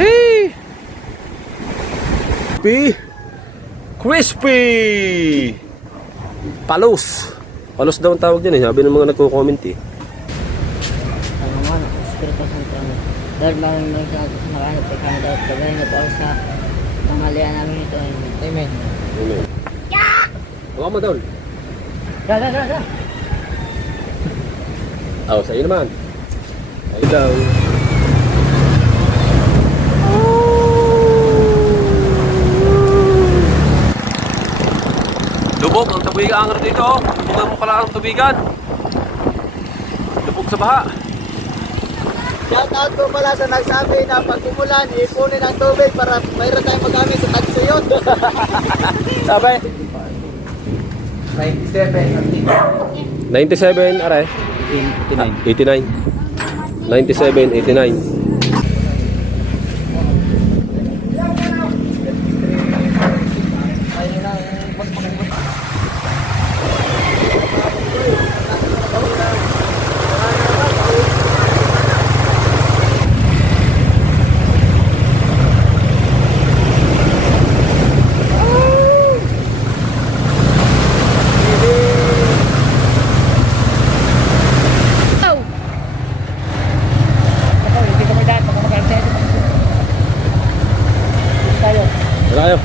Hey! Crispy! Palos. Palos daw ang tawag dyan eh. Sabi ng mga nagko-comment eh. Ano nga, Espiritu Santo. Dahil maraming nakahanap kay kami dapat gagawin na po sa tanghalian namin ito. Amen. Amen. Huwag mo doon. Da. Oh, sa'yo naman. Sa'yo daw. Lubog ang tubigan ang dito. Lubugan mo pala ang tubigan. Lubog sa baha. Shout out ko pala sa nagsabi na pag umulan, ipunin ang tubig para mayroon tayong magamit sa tagsuyon. Sabi? 97, aray? 89. 97, 89. Tayo.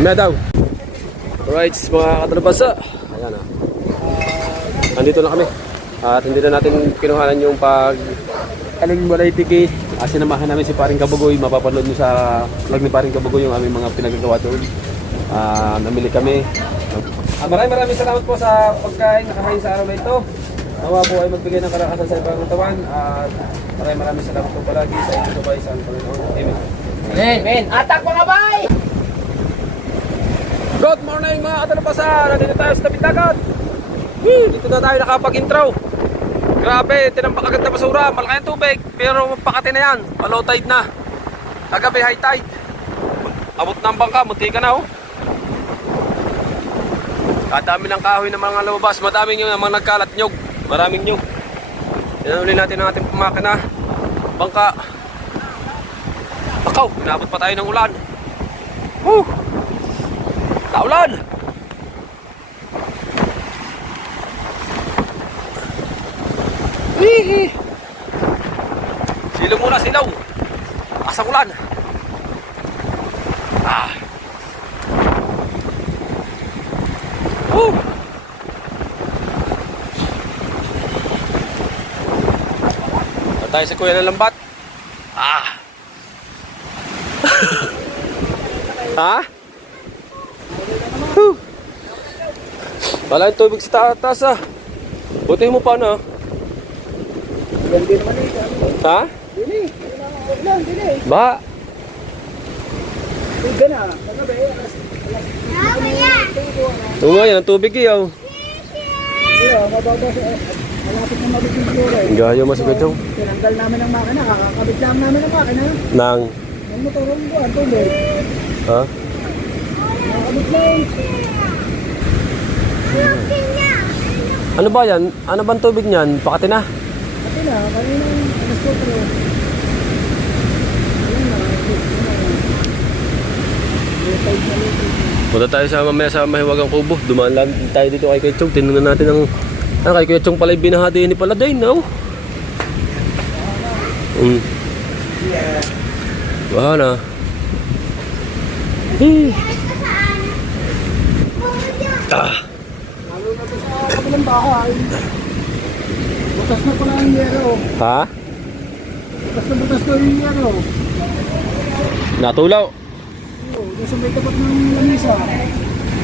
Mamaya daw. Alright, mga katalabasa. Ayan na. Nandito na kami. At hindi na natin kinuhanan yung aling balay tiki. Sinamahan namin si Paring Kabugoy. Mapapanood nyo sa vlog ni Paring Kabugoy yung aming mga pinagagawa doon. Namili kami. Maraming salamat po sa pagkain nakakain sa araw na ito. Nawa po ay magbigay ng kalakasan sa ibang katawan. At maraming salamat po palagi sa inyo sabay sa Panginoon. Amen. Amen. Atak mga bay! Good morning mga katalapasa! Nandito tayo sa tabing dagat. Dito na tayo nakapag-intro. Grabe, tinampak agad na basura. Malaki ang tubig, pero mapakati na yan. Low tide na. Kagabi high tide. Abot ng bangka, munti ka na oh. Kadami ng kahoy ng mga lumabas. Madaming yung mga nagkalat nyog. Maraming nyog. Tinanuli natin ang ating pumakina. Bangka. Bakaw, inabot pa tayo ng ulan. Kaulan! Hihi! Silaw muna, silaw! Asang ulan! Tayo sa kuya ng lambat. Ha? Wala yung tubig sa taas ah. Buti mo pa na. Ha? Ba? Oo nga yan, ang tubig iyaw. Gayo mas ikaw. Tinanggal namin ang makina, kakakabit lang namin ang makina. Nang? Ang motorong buwan, tubig. Ha? Kakabit lang. Ano ba yan? Ano bang tubig niyan? Pakati na? Pati na, kanina alas 4. Punta tayo sa mamaya sa Mahiwagang Kubo. Dumaan lang tayo dito kay Kuya Chong. Tinignan natin ang... kay Kuya Chong pala yung binahati ni Paladay, no? Baha na. Lalo na ito sa kabilang bahay. Butas na pala yung yero. Ha? Butas na yung yero. Natulaw. Yung sa may tapat ng lamisa.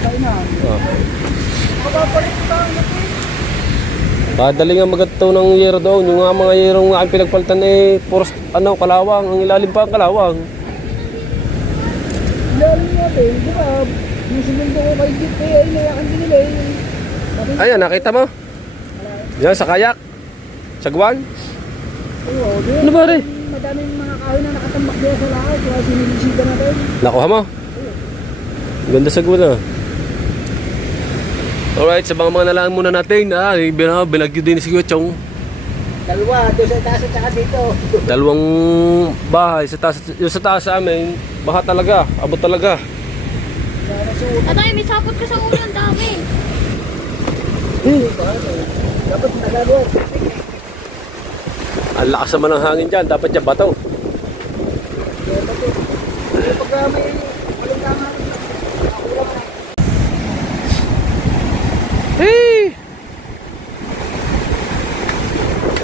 Tayo na. Kapapalit tayo natin. Padali nga magataw ng yero doon. Yung mga yerong aking pinagpalitan eh, puros kalawang. Ang ilalim pa ang kalawang. Ilalim natin. Diba? Yung sinundo ko kay Jeep eh, ay nayakan din nila eh. Ayan, nakita mo? Yan, sa kayak. Sa guwan. Oo, doon. Ano ba rin? Madaming mga kahoy na nakatambak doon sa lahat. Kaya sinilisita natin. Nakuha mo? Ganda sa guwan ah. Alright, sa mga nalaan muna natin. Binagyo din si Kuya Chong. Dalawa, doon sa taas at saka dito. Dalawang bahay sa taas, yung sa taas sa amin, baha talaga, abot talaga. Tatay, may sapot ka sa ulo, ang dami. Dapat nagagawa. Ang lakas naman ng hangin dyan, dapat dyan bato. Pagka may walang tama. Hey!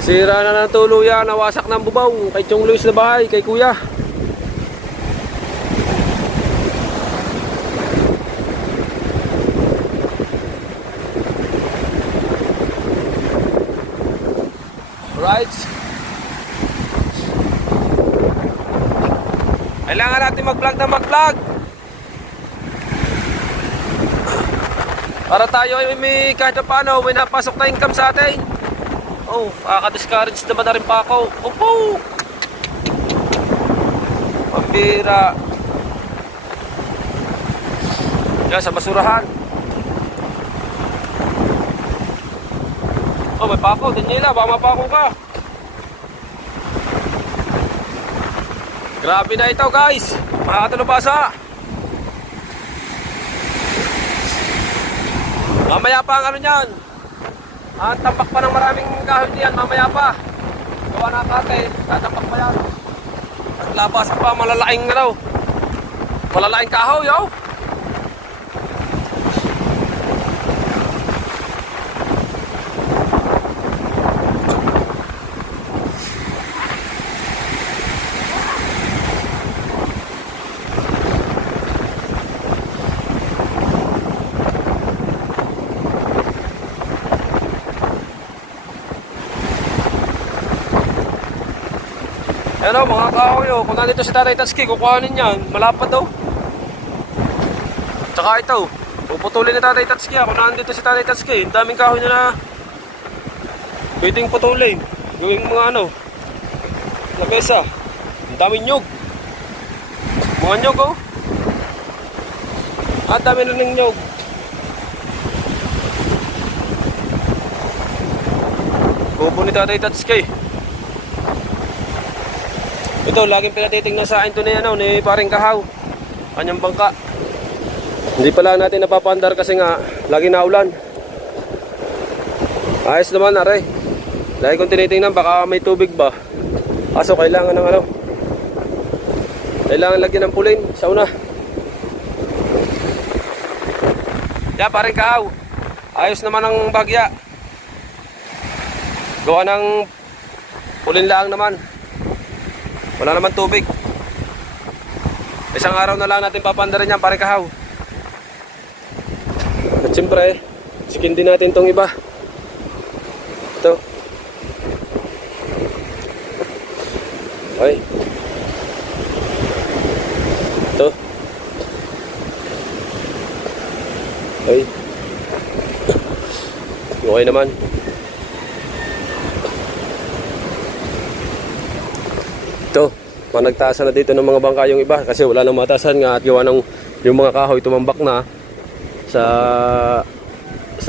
Sira na ng tuluyan, nawasak ng bubaw kay Chong Luis na bahay, kay Kuya. Right. Kailangan natin mag-vlog na mag-vlog. Para tayo ay may kahit na paano, may napasok na income sa atin. Oh, kakadiscourage naman na rin pa ako. Opo! Pambira. Yan, sa basurahan. Oh, may pako. Daniela, baka mapako ka. Grabe na ito, guys. Makakatalubasa. Mamaya pa ang ano niyan. Ang tampak pa ng maraming kahoy niyan. Mamaya pa. Gawa na kate. Tatampak pa yan. At labas pa malalaking ano. Malalaking kahoy, yo. Ano mga kahoy, oh. Kung nandito si Tatay Tatsuki, kukuhanin yan. Malapad daw. Tsaka ito, puputulin ni Tatay Tatsuki. Kung nandito si Tatay Tatsuki, ang daming kahoy na pwedeng putulin. Gawing mga ano, na mesa. Ang daming nyug. Mga nyug, oh. Ang dami na ng nyug. Kubo ni Tatay Tatsuki. Ito, laging pinatitignan sa akin ito ni, ano, ni paring Kahaw. Kanyang bangka. Hindi pala natin napapandar kasi nga, lagi naulan. Ayos naman, aray. Lagi kong tinitingnan, baka may tubig ba. Kaso kailangan ng ano. Kailangan lagyan ng pulin sa una. Yan, paring Kahaw. Ayos naman ang bagya. Gawa ng pulin lang naman. Wala naman tubig. Isang araw na lang natin papandarin yan, pare Kahaw. At siyempre, skin din natin tong iba. Ito. Okay. Ito. Okay. Okay naman. Ito, managtaasan na dito ng mga bangka yung iba kasi wala nang matasan nga at gawa ng yung mga kahoy tumambak na sa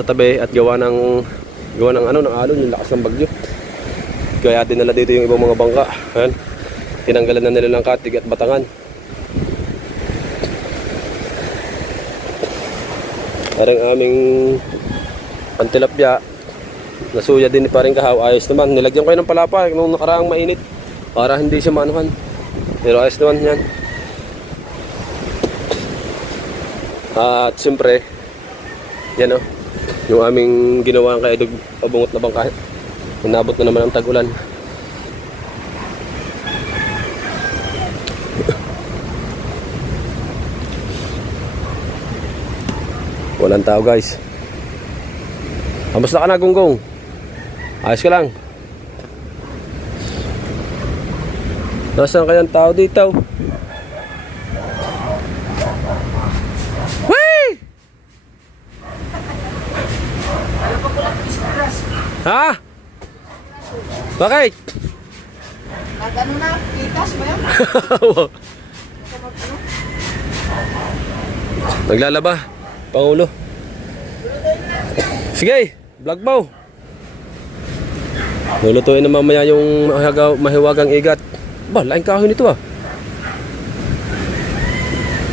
tabi at gawa ng ano ng alon, yung lakas ng bagyo. Kaya dinala dito yung ibang mga bangka. Ayan. Tinanggalan na nila ng katig at batangan. Parang aming pantilapya nasuya din ni paring Kahaw. Ayos naman, nilagyan ko ng palapa nung nakaraang mainit para hindi siya maanuhan. Pero ayos naman yan. At siyempre, yan o, yung aming ginawa kay Edog pabungot na bangka. Inabot na naman ang tag-ulan. Walang tao, guys. Kamusta ka na, Gunggong? Ayos ka lang? Nasaan kayang tao dito? Whee! Ha? Bakit? Ano na? Itas ba yan? Naglalaba, Pangulo. Sige, vlog mo. Lulutuin na mamaya yung mahiwagang igat. Ba, laking kahoy nito ah.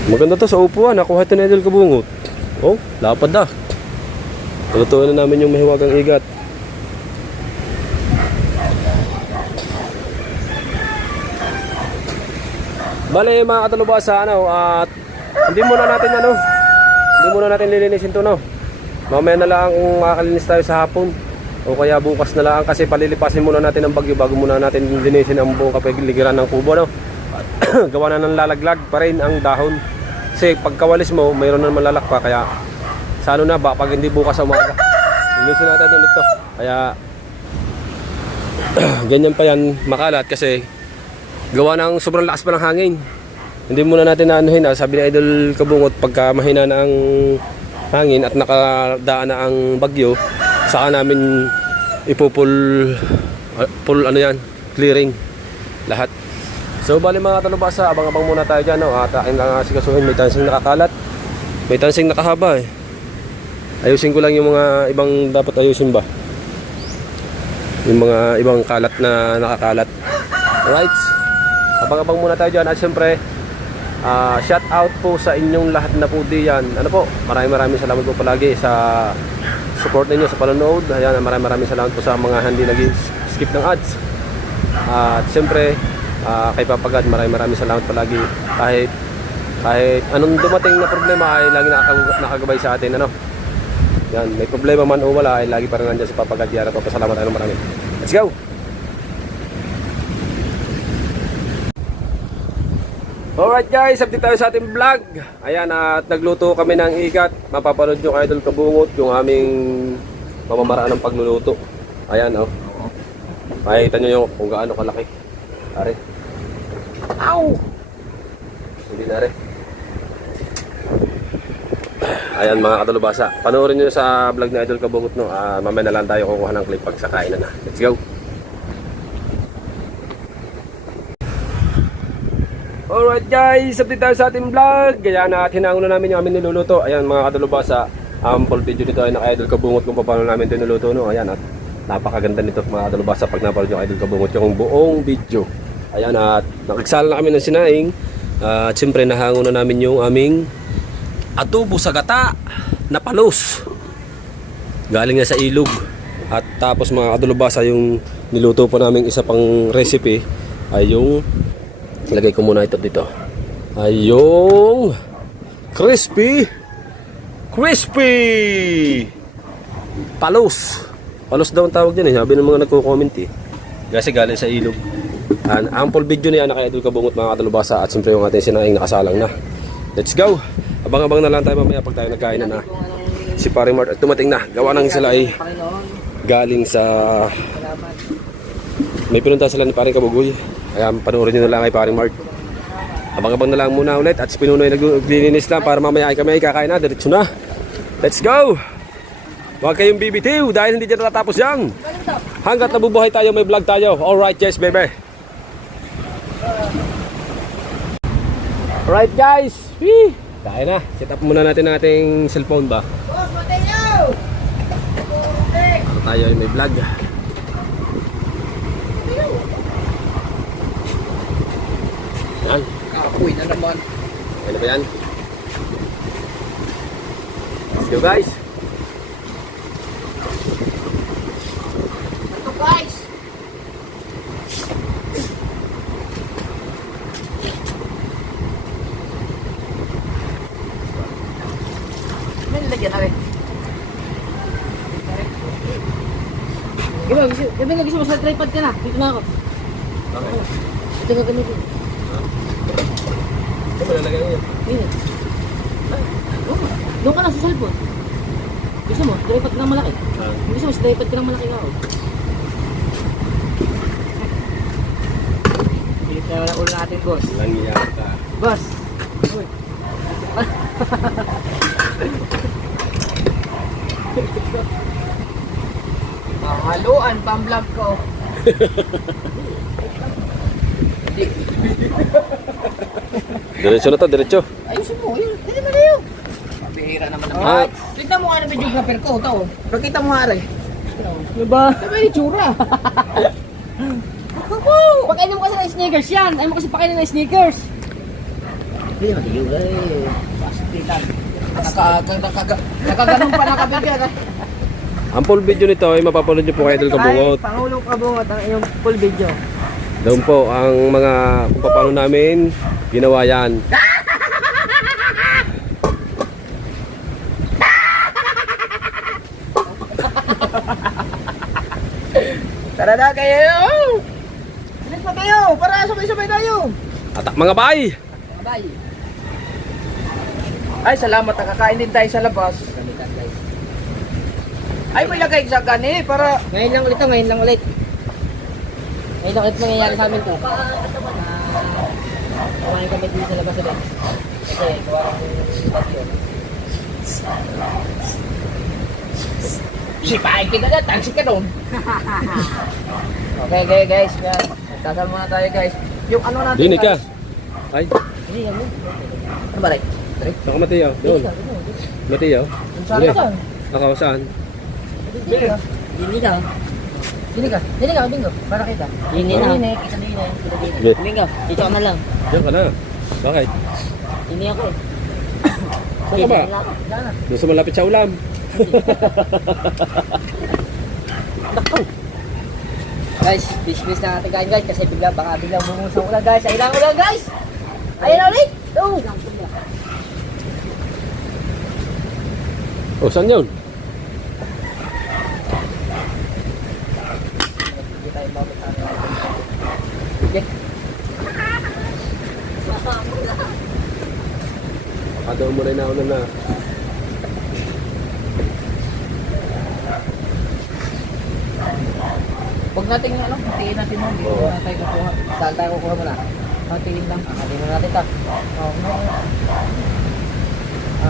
Maganda to sa upuan. Nakuha ito na Idol Kabungot. Oh, lapad na. Lulutuin na namin yung mahiwagang igat. Bale mga katalubasa, at hindi muna natin lilinisin to, no. Mamaya na lang kung makakalinis tayo sa hapon. O kaya bukas na lang kasi palilipasin muna natin ang bagyo bago muna natin linisin ang buong kapaligiran ng kubo, no. Gawa na ng lalaglag pa rin ang dahon. Kasi pagkawalis mo, mayroon na malalak pa. Kaya sa ano na ba, pag hindi bukas sa umaga, linisin natin ulit to. Kaya ganyan pa yan makalat kasi gawa ng sobrang lakas pa ng hangin. Hindi muna natin naanuhin. Sabi ni Idol Kabungot, pagka mahina na ang hangin at nakadaan na ang bagyo, saka namin clearing lahat. So bali mga talubasa, abang-abang muna tayo dyan, no? At akin lang sikasuhin, may tansing nakakalat, may tansing nakahaba eh. Ayusin ko lang yung mga ibang dapat ayusin ba, yung mga ibang kalat na nakakalat. Alright, abang-abang muna tayo dyan. At syempre shout out po sa inyong lahat na po diyan. Ano po, maraming salamat po palagi sa support ninyo sa panonood. Ayan, maraming salamat po sa mga hindi nag-skip ng ads. At syempre kay Papagad, maraming salamat palagi. Kahit anong dumating na problema ay lagi nakagabay sa atin, ano. Yan, may problema man o wala ay lagi pa rin nandiyan si Papagad. Yan, papasalamat tayo marami. Let's go! Alright guys, update tayo sa ating vlog. Ayan, at nagluto kami ng ikat. Mapapanood yung Idol Kabungot, yung aming mamamaraan ng pagluluto. Ayan, oh. Makikita nyo yung kung gaano kalaki. Are. Ow! Hindi na rin. Ayan mga katalubasa, panoorin nyo sa vlog ni Idol Kabungot, no. Mamaya na lang tayo kukuha ng clip pag sa kainan na. Let's go! Alright guys, update tayo sa ating vlog. Kaya na hinangon na namin yung aming niluluto. Ayan mga katalubasa, full video dito ay ng Idol Kabungot kung paano namin ito niluluto, no. Ayan, at napakaganda nito mga katalubasa pag napanood yung Idol Kabungot yung buong video. Ayan, at nakiksala na kami ng sinaing. At siyempre nahangon na namin yung aming adobo sa gata na palos. Galing na sa ilog. At tapos mga katalubasa, yung niluto po namin isa pang recipe ay yung, ilagay ko muna ito dito, ay yung crispy palos. Palos daw ang tawag dyan eh, sabi ng mga nagko-comment eh, kasi galing sa ilog. Ang full video niya na kay Idol Kabungot mga katalubasa. At siyempre yung ating sinaing nakasalang na. Let's go! Abang-abang na lang tayo mamaya pag tayo nagkain na si Pare Mart at tumating na. Gawa nang sila ay galing sa, may pinunta sila ni Paring Kabugoy. Kaya panoorin nyo na lang kay Pare Mart. Abang-abang na lang muna ulit. At si Pinunoy naglilinis lang para mamaya ay kami ay kakain na. Diretso na. Let's go! Huwag kayong bibitiw dahil hindi dyan natatapos yan. Hanggat nabubuhay tayo, may vlog tayo. Alright, yes baby. Alright guys, kaya na, set up muna natin ang ating cellphone ba. Boss, Mateo! Tayo ay may vlog. Yan. Kapoy na naman. Ano ba yan? Let's go guys. Ito guys! Lagyan na rin. Gabi nga gusto mo sa tripod ka na. Dito na ako. Okay. Ito ka ganito. Ito mo nalagay mo yan. Doon ka na sa cellphone. Gusto mo, tripod ka ng malaki. Gusto mo, tripod ka ng malaki ako. Pilit na wala ulo natin, boss. Lang yata. Boss! Uy. Haluan, pang-vlog ko. Diretso na to, diretso. Ayusin mo, yun. Hindi na yun. Pabihira naman naman. Tignan mo nga ng videographer ko, ito. Pakita mo nga rin. Ano ba? Ano ba yung itsura? Pakainin mo kasi ng sneakers yan. Ayaw mo kasi pakainin ng sneakers. Hindi naman yung pastitan. Nakaganon pa nakabigyan. Ang full video nito ay mapapanood nyo po kay Idol Kabungot. Pangulong Kabungot ang iyong full video. Doon po ang mga kung paano namin ginawa yan. Tara na kayo! Bilis pa kayo! Para sabay-sabay tayo! Atak mga bay! Bye! Ay, salamat. Nakakain din tayo sa labas. Ay, may lagay sa gani para... Ngayon lang ulit to, ngayon lang ulit. Ngayon lang ulit mangyayari sa amin to. Kumain kami dito sa labas ulit. Kasi gawa kong bagyo. Sipain kita na, tansik ka doon. Okay, guys. Kasal muna tayo, guys. Yung ano natin, Dinig ka. guys. Ay, Hindi, yan yun. Ano ba, Ray? saka Mateo. Doon. Mateo. Saan Dili. ka? Ako saan? Hindi ka. Hindi ka. Dini ka, bingo. Para kita. Hindi na. Dini, kita dini. Sige. Hindi ka. Dito ka na lang. Diyan ka na. Bakit? Hindi ako eh. Saan ka ba? Wala na. Doon sa malapit sa ulam. Guys, bis-bis na natin kain guys kasi baka biglang bumusong ulan guys. Ayun lang ulan guys. Ayun na ulit. Oh. Oh, saan yun? Hindi tayo mabot sa amin. Okay. Padaw mo rin na ako na. Huwag natin ano, tingin natin mo. Hindi Oo. na tayo kukuha. Saan tayo kukuha muna? Tingin lang. Hindi mo natin ito. Oo, no.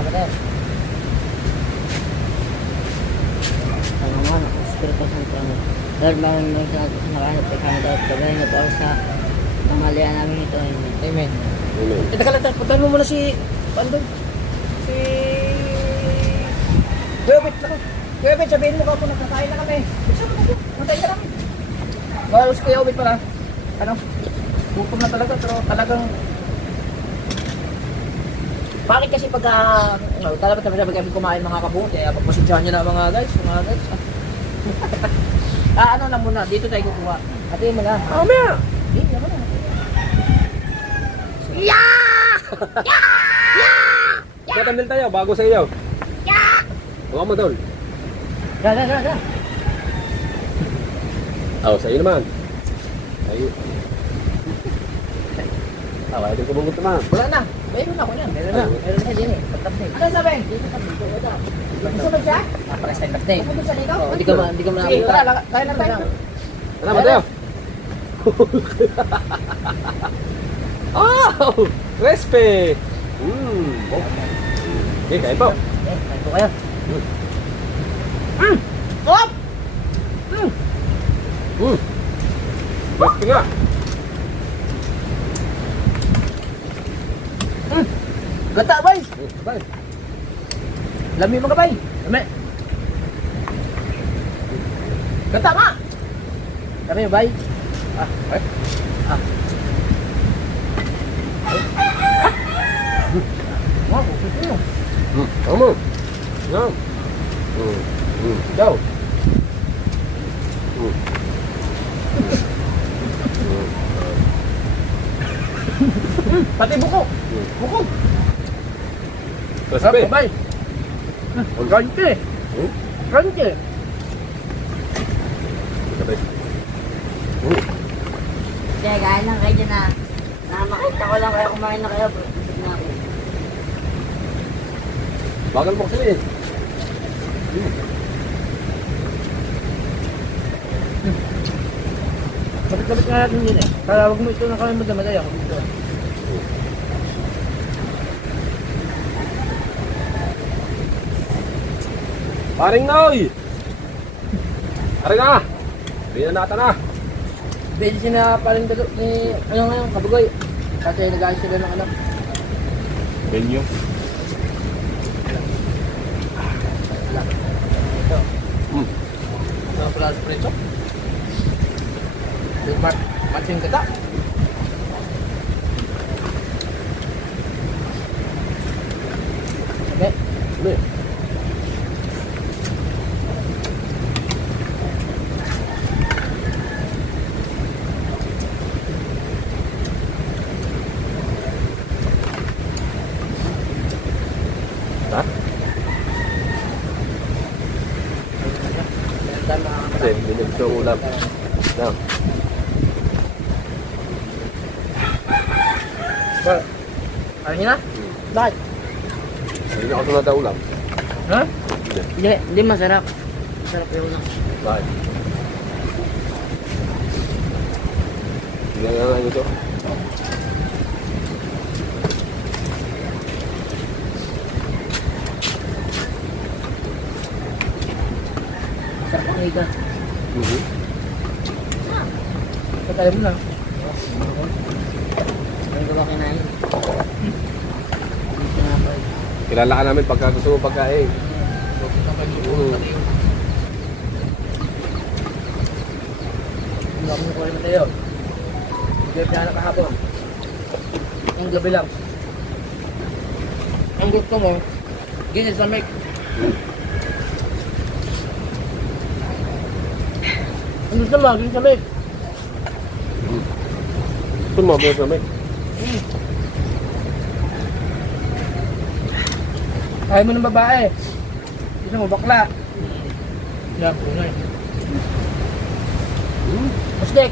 Kaya. Ang mga anak, Espiritu Santo mo. Lord, maraming mga salamat sa nakahanap kay kami dapat gabay na po sa tanghalian namin ito. Amen. Amen. Amen. Teka lang, puntahan mo muna si... Ano? Si... Kuya Bet, ako. Kuya Bet, sabihin mo ka po, nagkakain na kami. Puntahin ka namin. Bago si Kuya Bet pala. Ano? Gutom na talaga, pero talagang... Bakit kasi pagka... talaga kami kumain mga kabuti, kaya pagpasensyahan nyo na mga guys. Ano lang muna, dito tayo kukuha. Ate mo na. Oh, maya! Hindi, naman na. Tatamil tayo bago sa iyo. Huwag mo doon. Ga. Oh, sa iyo naman. Sa iyo. Wala din kubungot naman. Wala na. Meron ako yan. Meron na din eh. Pagtabday. Ano sabi? Gusto mo siya? Pares tayong birthday. Gusto mo siya dito? Hindi ka Sige, makakita. tara. Kaya na tayo. Ano ba tayo? Oh! Respect! Okay, kain po. Kain po kayo. Stop! Respect nga. Gata, bay! Bye. Lami mga bay! Lami! Gata, ma! Lami, bay! Wow, gusto nyo. Tama. Yan. Daw. Pati buko! Buko! Respect. Bay! Crunchy! Crunchy! Kaya kain lang kayo dyan na. Makita ko lang kaya kumain na kayo. Busog na ako. Bagal mo kasi eh. Kapit-kapit nga natin yun eh. Kaya huwag mo ito na kami madamay ako dito. Paring Noy! Paring na! Hindi na nata na. Busy na paling dalo ni ano ngayon, Kabugoy. Kasi nag-ayos sila ng ano. Menu. pala sa preso. Matching kita. Okay. Ano eh? Ha? Kasi, hindi na gusto ang ulam. No. Ano niya na? Bakit? Hindi na ako sunod ang ulam. Ha? Hindi masarap. Masarap yung ulam. Bakit? Hindi na nga ito. Masarap ang higa. Patay mo na. Ang gawa kinain. Hindi pinapay. Kilala ka namin pagka gusto mo pagkain. Hindi ako nakuha na tayo. Hindi ako na kahapon. Ang gabi lang. Ang gusto mo, ginis sa mic. Ang gusto mo, ginis sa mic. Gusto mo ba sa may? Ayaw mo ng babae. Gusto mo bakla. Yan, punay. Mustik,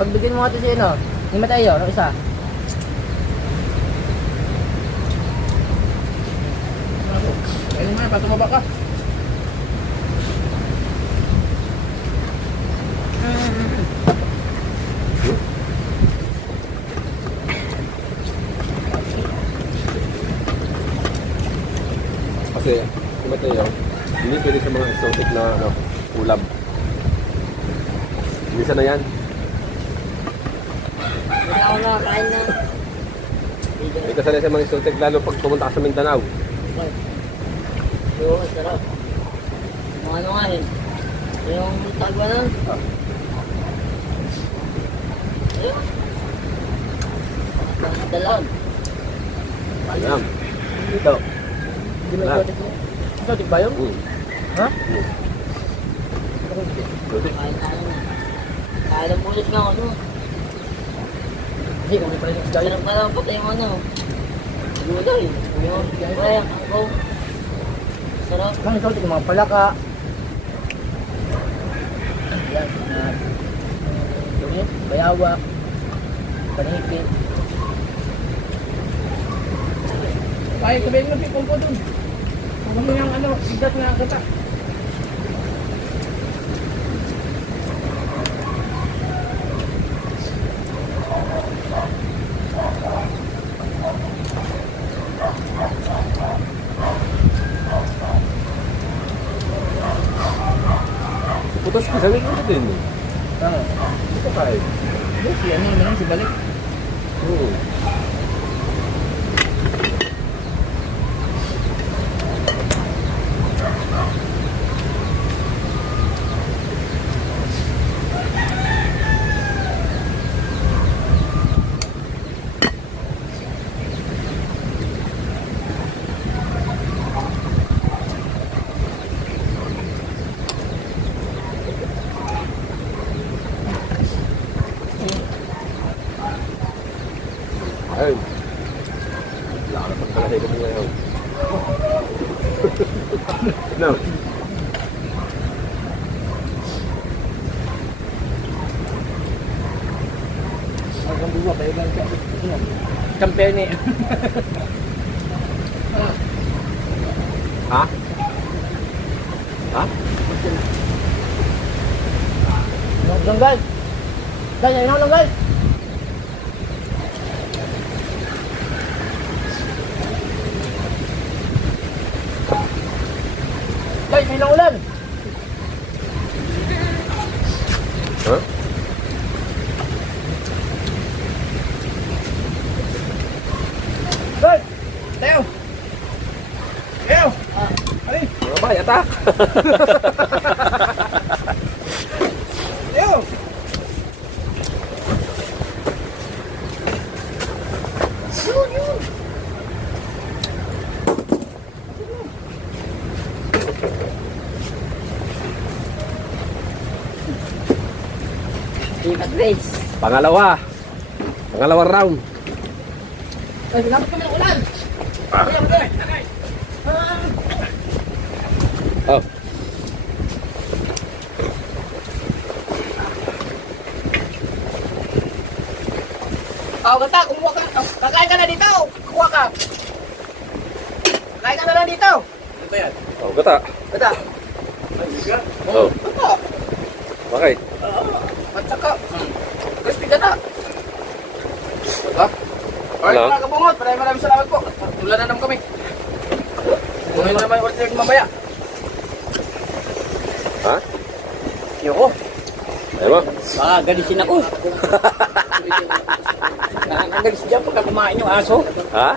pagbigyan mo natin si ano, ni Mateo, no isa. Ayun mo na, patumaba ka. Kasi, kung Mateo, hindi pwede sa mga exotic na ulam. Minsan na yan. Hindi ako nakakain na. May kasali sa mga exotic lalo pag pumunta ka sa Mindanao. Oo, sarap. Yung ano nga eh. Yung tagwa na. Ayun. Ang dalag. Ayan. Dito. Hindi mo Ah. exotic mo. Exotic ba yun? Ha? Exotic. Kain tayo na. Kain ang bulit nga ako no. Hindi, kung may pala yung isda yun. Sarap na lang pati yung ano. Gulay. Yung gulay ang angkaw. Sarap. Ang exotic, yung mga palaka. Yan, lumit, bayawak, panipit. Ay, sabihin mo pipong po dun. Huwag mo yung ano, bigat na gata. Putos ko sa likod din. Ano? Ito kahit. Hindi, si ano naman, si Balik. Ayun. Wala ka na pagkalahig mo ngayon. No. Ang buwa, kaya lang siya. Kampene. Ha? Ha? Lang guys. Guys, ayun lang guys. Guys, may lang ulan. Ha? Guys, Teo. Teo. Ay. Mga bay, atak! Race. Pangalawang round. Ay, lapit kami ng ulan. Kaya, magay. Magay. Oh. Gata, kumuha ka. Kakain ka na dito. Kuha ka. Kakain ka na lang dito. Ano ba yan? Oh, gata. Gata. Oh. Gata. Bakit? At saka, crispy gata. Diba? Alright, Ano? mga kabungot. Maraming salamat po. Tula na naman kami. Ngayon na naman order mamaya. Ha? Yoko. Ayaw mo? Baka galisin ako. Nakakagalis dyan pagka kumain yung aso. Ha?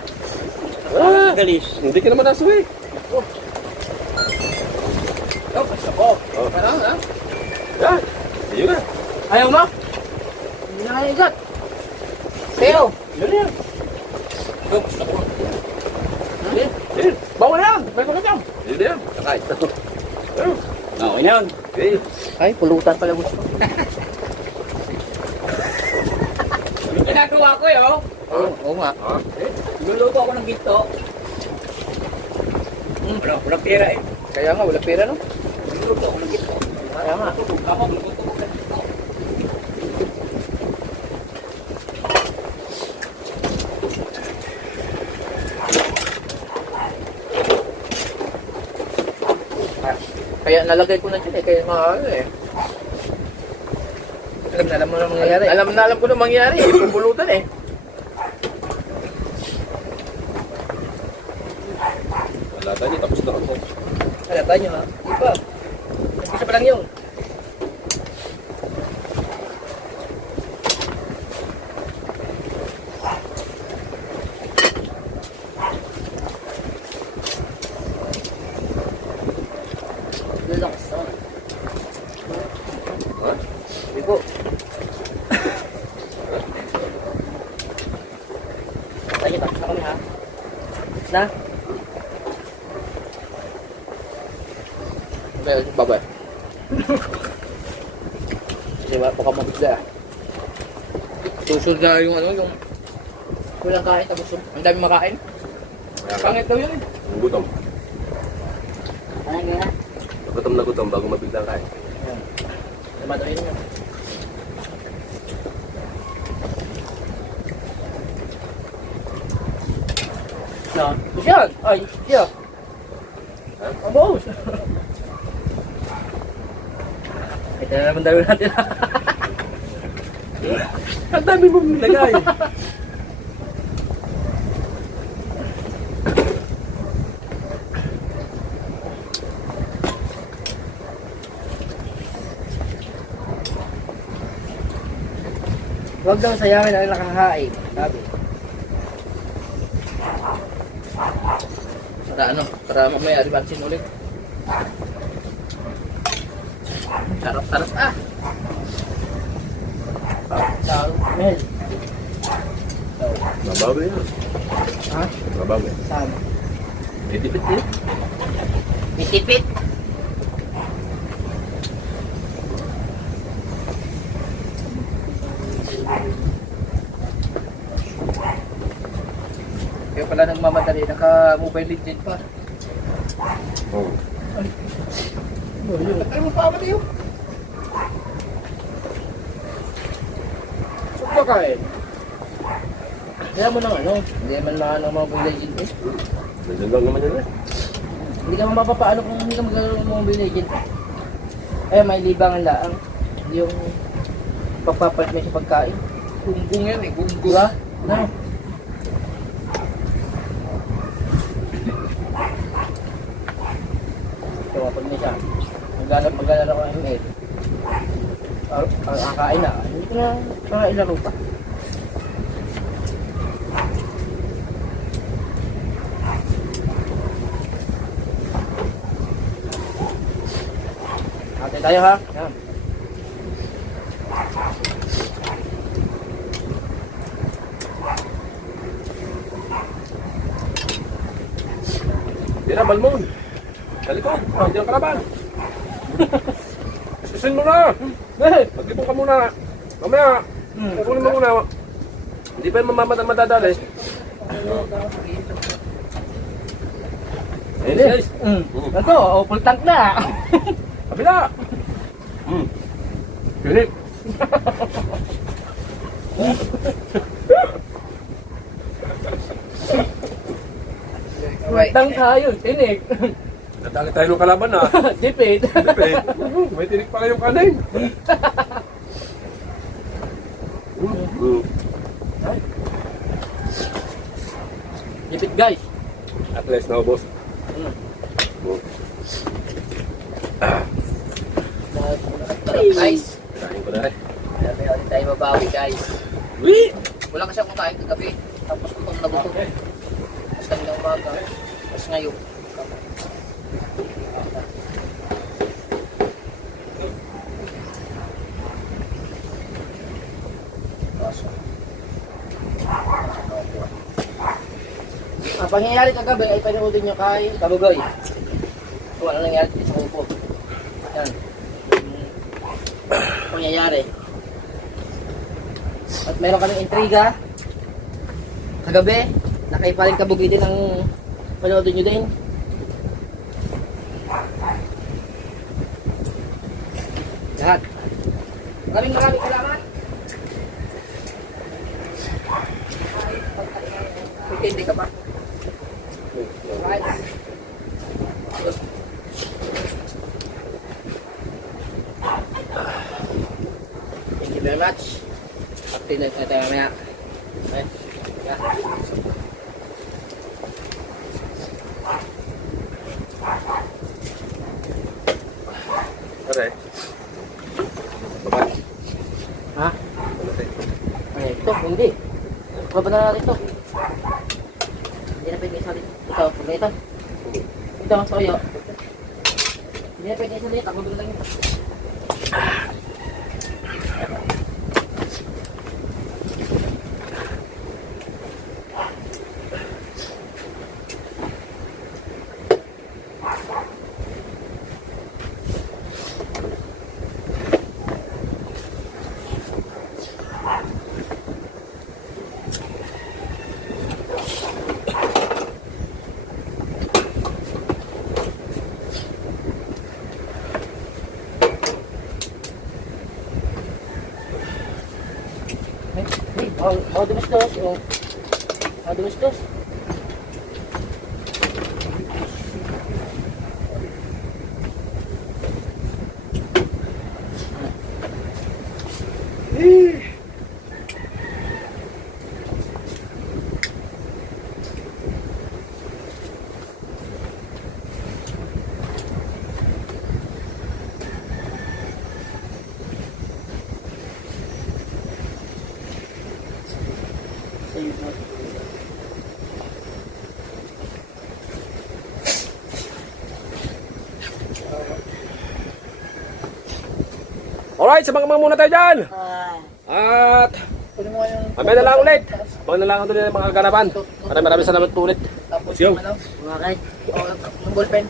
Ah, Galis. hindi ka naman aso eh. Oh, basta po. Oh. Ano, ha? Yan. Ayun na. Ayaw mo? Hindi na kayo igat. Pero, Yun na yan. Yun. bawal yan. Bawal ka dyan. Yun na yan. Kakain. Ayun. Okay na yun. Okay. Ay, pulutan pala gusto. Yung ginagawa ko yun. Oo nga. Ha? Luluto ako ng ginto. Walang pera eh. Kaya nga, wala pera no? Luluto ako ng ginto. Kaya nga. Tutulog ako, luluto ko ng ginto. Kaya nalagay ko na dyan eh. Kaya mga ano eh. Alam mo na mangyayari. Alam ko na mangyayari. Pupulutan eh. Wala tayo. Tapos na ako. Halata nyo ha? Di ba? Isa pa lang yun. Lulokso. Ha? Hindi po. Tayo, tapos na kami ha. Na? Okay, babay. Kasi wala pa ka mabigla. Susunod na yung ano, yung kulang kain tapos ang dami makain. Pangit daw yun eh. Ang gutom. Ano nga? Gutom na gutom bago mabiglang kain. Tama daw yun yun. Na, yan! Ay, siya! Ang boss! Ito na naman dalawa natin. Ang dami mong nilagay. Huwag daw sayangin ang nakahain. Sabi. Para mamaya ribansin ulit. Sarap. Sarap. Mel. Mabawi yan. Ha? Mabawi. Saan? May dipit eh. Pitipit. Kaya pala nagmamadali, naka-mobile legend pa. Oh. Ay mo pa ba yun? Suka kain. Kaya mo nang ano, hindi man maano ang mobile legend eh. Nandiyan lang naman yun eh. Hindi ka mapapaano kung hindi ka maglalaro ng mobile legend. Eh, may libangan laang. Yung pagpapalit mo sa pagkain. Gunggong yan eh, gunggong. Diba? Na. So, kapag may siya, maglalaro ko ng ML. Ang kain na, hindi ko na ilaro pa. Ate tayo ha. Yan. Tira, Balmon. Sa likod. Diyan ka na ba? Susin mo na. Magtipon ka muna. Mamaya, kukunin mo muna. Hindi pa yung madadali. Ayun guys. Ito, full tank na. Kabila! Pinip! Full tank tayo, tinik. Nadali tayo ng kalaban ah. Jipit. Siyempre, may tinik pala yung kanin. Jipit guys. At least na boss. Guys, Kain ko na rin. kaya ulit tayo mabawi guys. Wee! Wala kasi akong kain kagabi. Tapos gutom na gutom. Tapos kanina umaga. Tapos ngayon. Ang pangyayari kagabi ay panoodin nyo kay Kabugoy. Kung ano nangyari dito sa kupo. Yan. Pangyayari. At meron kaming intriga. Kagabi, nakaipaling Kabugoy din ang panoodin nyo din. Lahat. Maraming salamat. Hindi ka pa. Right. Thank you very much. Update na tayo mamaya. Okay. Yeah. Okay. Baba. Ha? Ay, ito, hindi. Baba na natin ito. Hindi na pwede isa dito. Ito, pag ito. Ito, toyo. Hindi na pwede isa dito. Ako lang ito. Mau dumistos. Mau dumistos. Alright, sabang muna tayo dyan. At Kunin mo yung mamaya na lang ulit. Huwag na lang ulit ng mga kaganapan. Maraming salamat po ulit. tapos Let's go. yung ano, Okay. yung ballpen.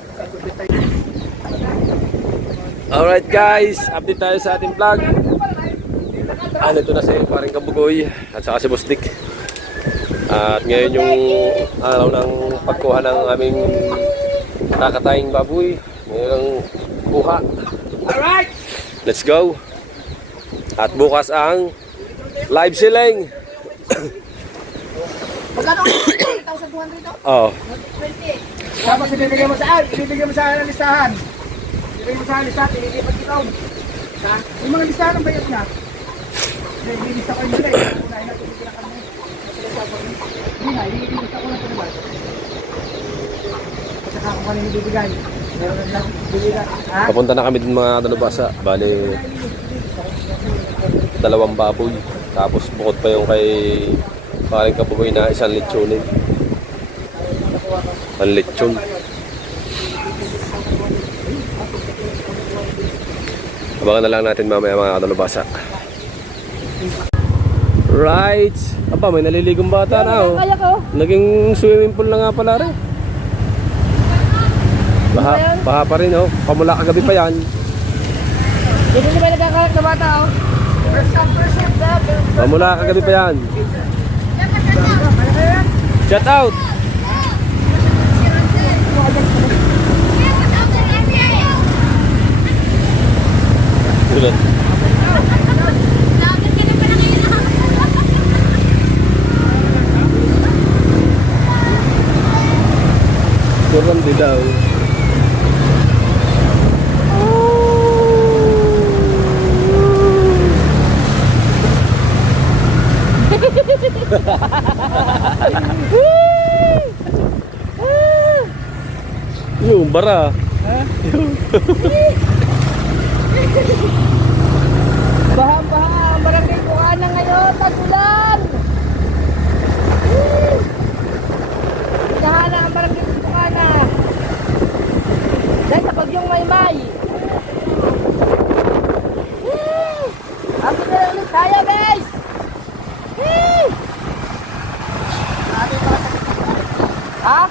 Alright guys, update tayo sa ating vlog. Nandito na si paring Kabugoy at saka si Bustik. At ngayon yung araw ng pagkuha ng aming kakataying baboy. Ngayon ang kuha. Alright! Let's go. At bukas ang live selling. Magkano? 1,200 to? Oh, 20. Tapos ibibigay mo saan? Ibibigay mo saan ang listahan? Ibibigay mo saan ang listahan? Ililipat kita. Ha? Yung mga listahan ang bayad na. Ililista ko yung nila eh. Unahin natin yung pinakan mo. Hindi na, ililista ko na ito naman. At saka kung kanino bibigay. Meron na lang bibigay. Ha? papunta na kami din mga dalubasa. Bali, 2 baboy. Tapos bukod pa yung kay paring Kabugoy na 1 lechonin. 1 lechon. Abangan na lang natin mamaya mga dalubasa. Right. Aba, may naliligong bata na oh. Kaya ko. Naging swimming pool na nga pala rin. Baha pa rin oh. Pamula kagabi pa yan. Dito na ba nagkakalat na bata oh? Pamula kagabi pa yan. Shout out! Ulit. Kurang di daw. Yung bara. Baha-baha ang barangay Buana ngayon, tag-ulan! Baha na ang barangay Buana. Dahil sa bagyong Maymay. Happy na ulit tayo, guys! Ha?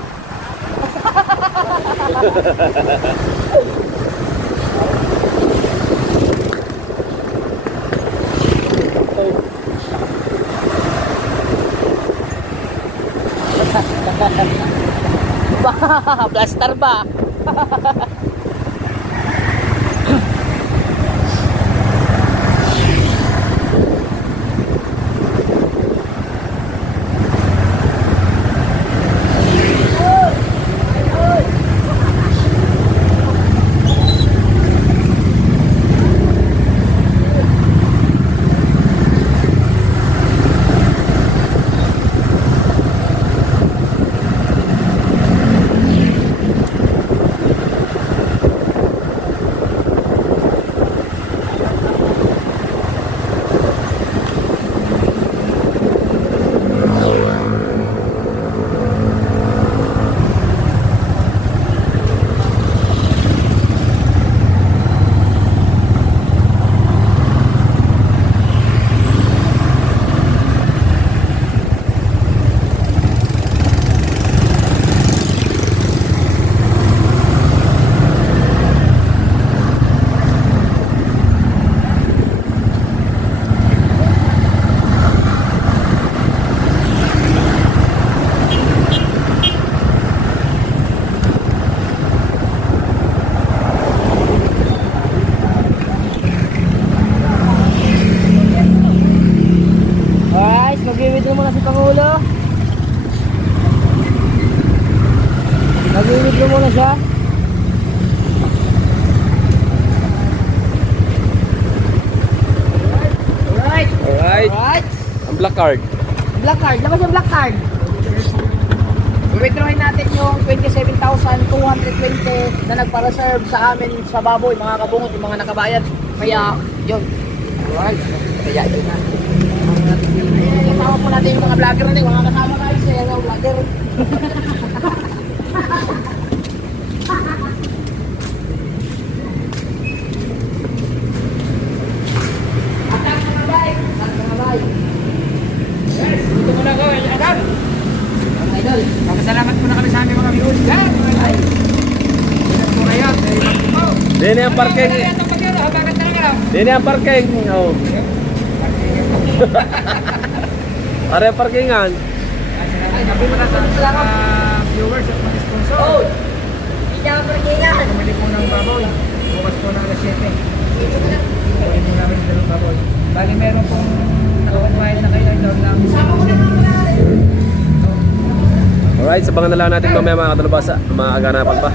Plaster ba? Mag-withdraw muna si Pangulo. Mag-withdraw muna siya. Alright. Alright. Ang black card. Black card. Labas yung black card. I-withdrawin natin yung 27,220 na nagpa-reserve sa amin sa baboy, mga kabungot, yung mga nakabayad. Kaya, yun. Alright. Kaya yun na. Kasama po natin yung mga vlogger natin, mga kasama guys, yung mga vlogger. Atak mga bay! Atak mga bay! Yes, dito muna ko, Idol. Idol. Papasalamat po na kami sa aming mga viewers. Yan, mga idol. Yan po kayo. Dini ang parking. Dini ang parking. Oh. Are parkingan. Ay, sabi mo na sa mga viewers at mga sponsor. Oh! Hindi ako pergingan! Bumili po ng baboy. Bukas po ng alas 7. Bumili po namin ng baboy. Bali meron pong nakapagbayad na kayo. Idol lang. Sama ko na mga Alright, sabangan na lang natin mamaya mga katalabasa. Maaganapan pa.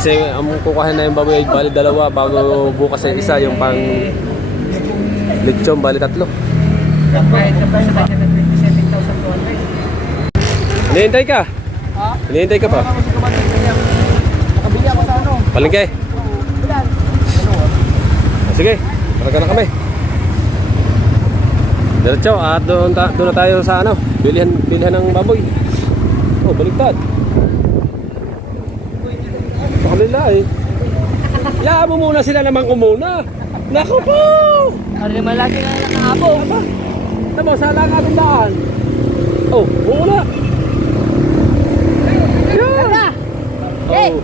Kasi ang kukuhain na yung baboy ay bali dalawa bago bukas ay isa yung pang lechon bali tatlo. Nagbayad na po sa kanya ng 27,200. Hinihintay ka? Ha? Hinihintay ka pa? Ako sa kabatin kaya Nakabili ako sa ano? Palengke? Bilan? Sige, taraga na kami. Diretso at doon na tayo sa ano, bilihan ng baboy. Oh, baliktad. Sa kanila eh. Laan mo muna sila naman kumuna. Naku po! Ano naman lagi na nakahapon? Tama, sala ang ating daan. Oh, muna. Tara! Eh! Oh.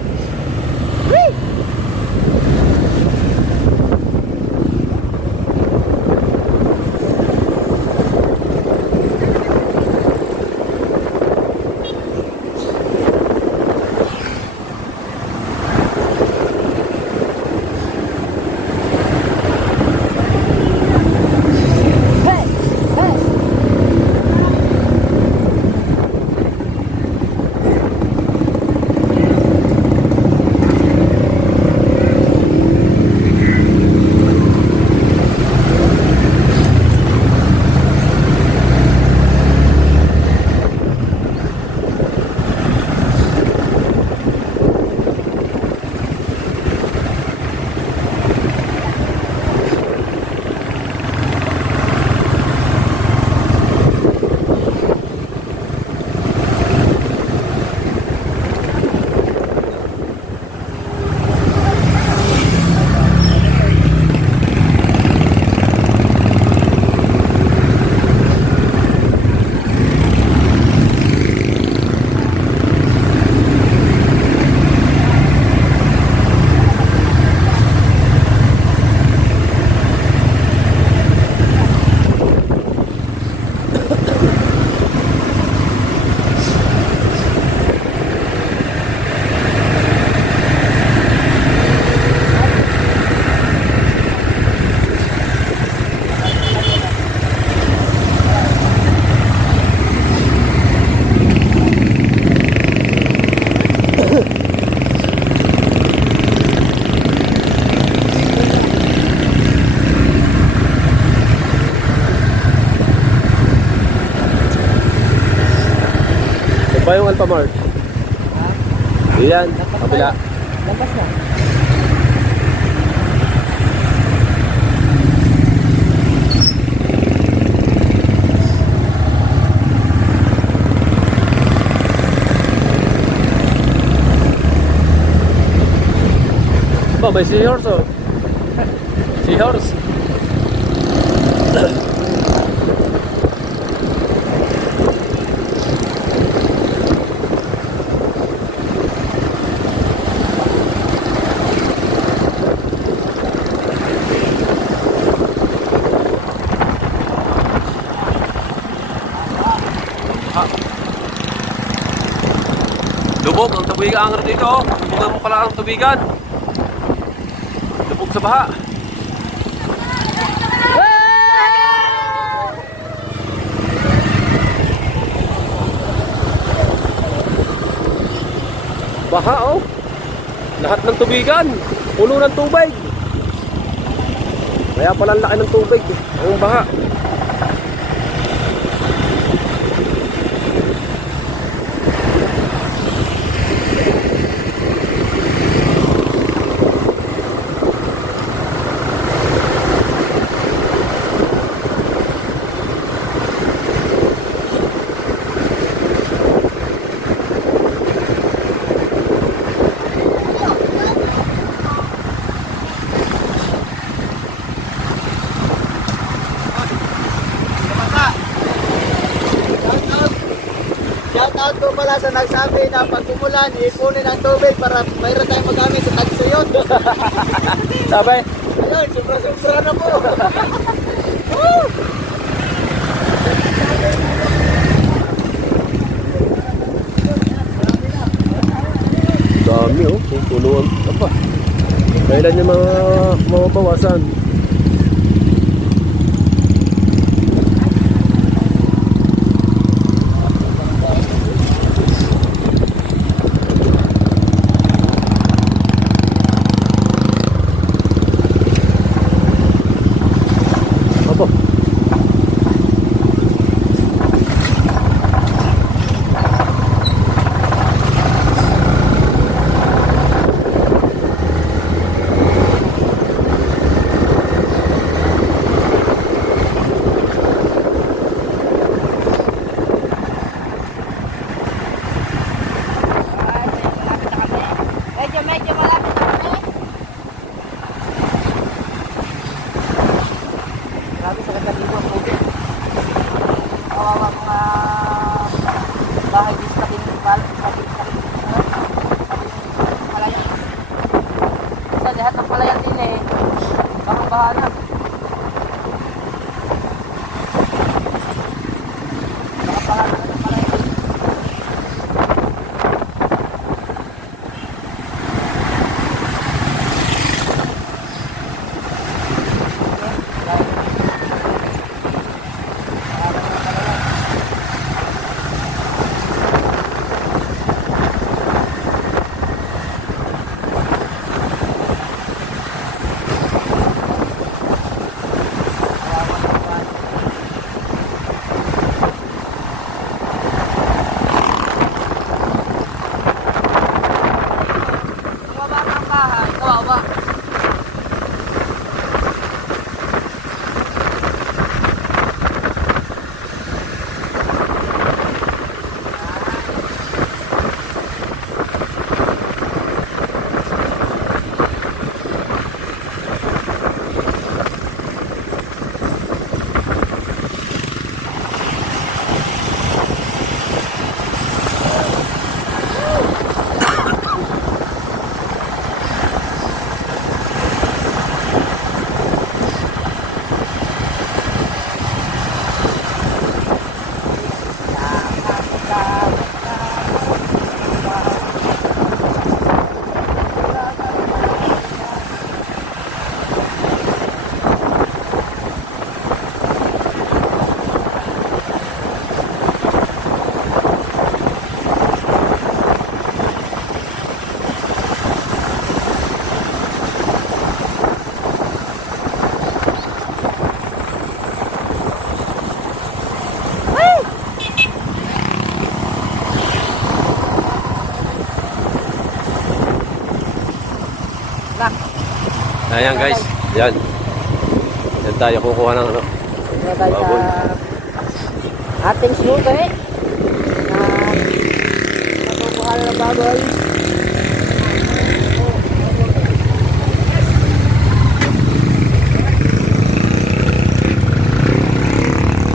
Ba yung Alphamart? Yan, kabila. Lampas na. Ba, may seahorse oh. Seahorse. Lubog ang tubigan ang dito. Lubog mo pala ang tubigan. Lubog sa baha. Baha oh. Lahat ng tubigan. Puno ng tubig. Kaya pala ang laki ng tubig. Ang baha. Shoutout ko pala sa nagsabi na pag umulan, ipunin ang tubig para mayroon tayong magamit sa tagsayon. Sabay. Ayun, sobra-sobra na po. Dami oh. Punuan. Apa? Kailan yung mga mabawasan? Apa? Ayan guys, yan. Yan tayo kukuha ng ano. Ito tayo Baboy. sa ating sluto eh. Matukuha na ng baboy.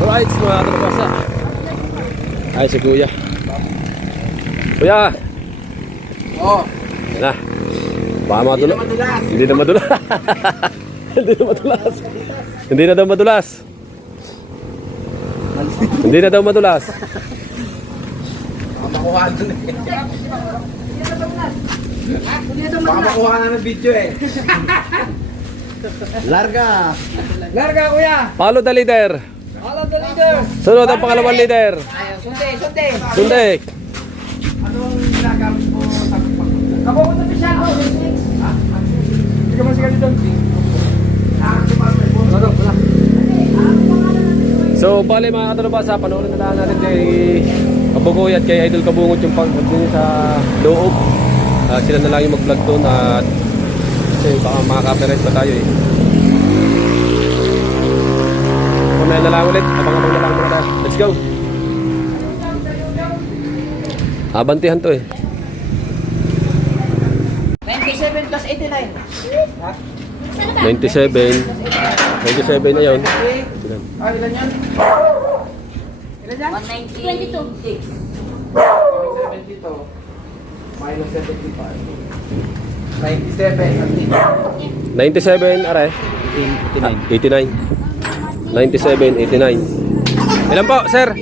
Alright, mga katrabasa. Ay, si Kuya. Kuya! Oh, Yan na. Baka madulas. Hindi na madulas. Hindi na madulas. Hindi na daw madulas. Hindi na daw madulas. makuha doon eh. Baka makuha na ng video eh. Larga. Larga kuya. Follow the leader. Follow the leader. Sunod ang pangalawang leader. Ayaw, sunde. Sundik. Anong ginagamit mo sa pagpapagod? Kabukot na siya ako. Hindi ka masigaw dito. So, bali mga katrabasa, panoorin na lang natin kay Kabugoy at kay Idol Kabungot yung pag-vlog sa loob. Sila na lang yung mag-vlog doon at kasi baka makaka-copyright pa tayo eh. Kumain na lang ulit, abang-abang na lang muna tayo. Let's go! Abantihan to eh. 97 plus 89. 97 na yun. Ilan yan? Ilan yan? 22. 72. Minus 75. 97 ang dito. 97, are? 89. 97, 89. Ilan po, sir?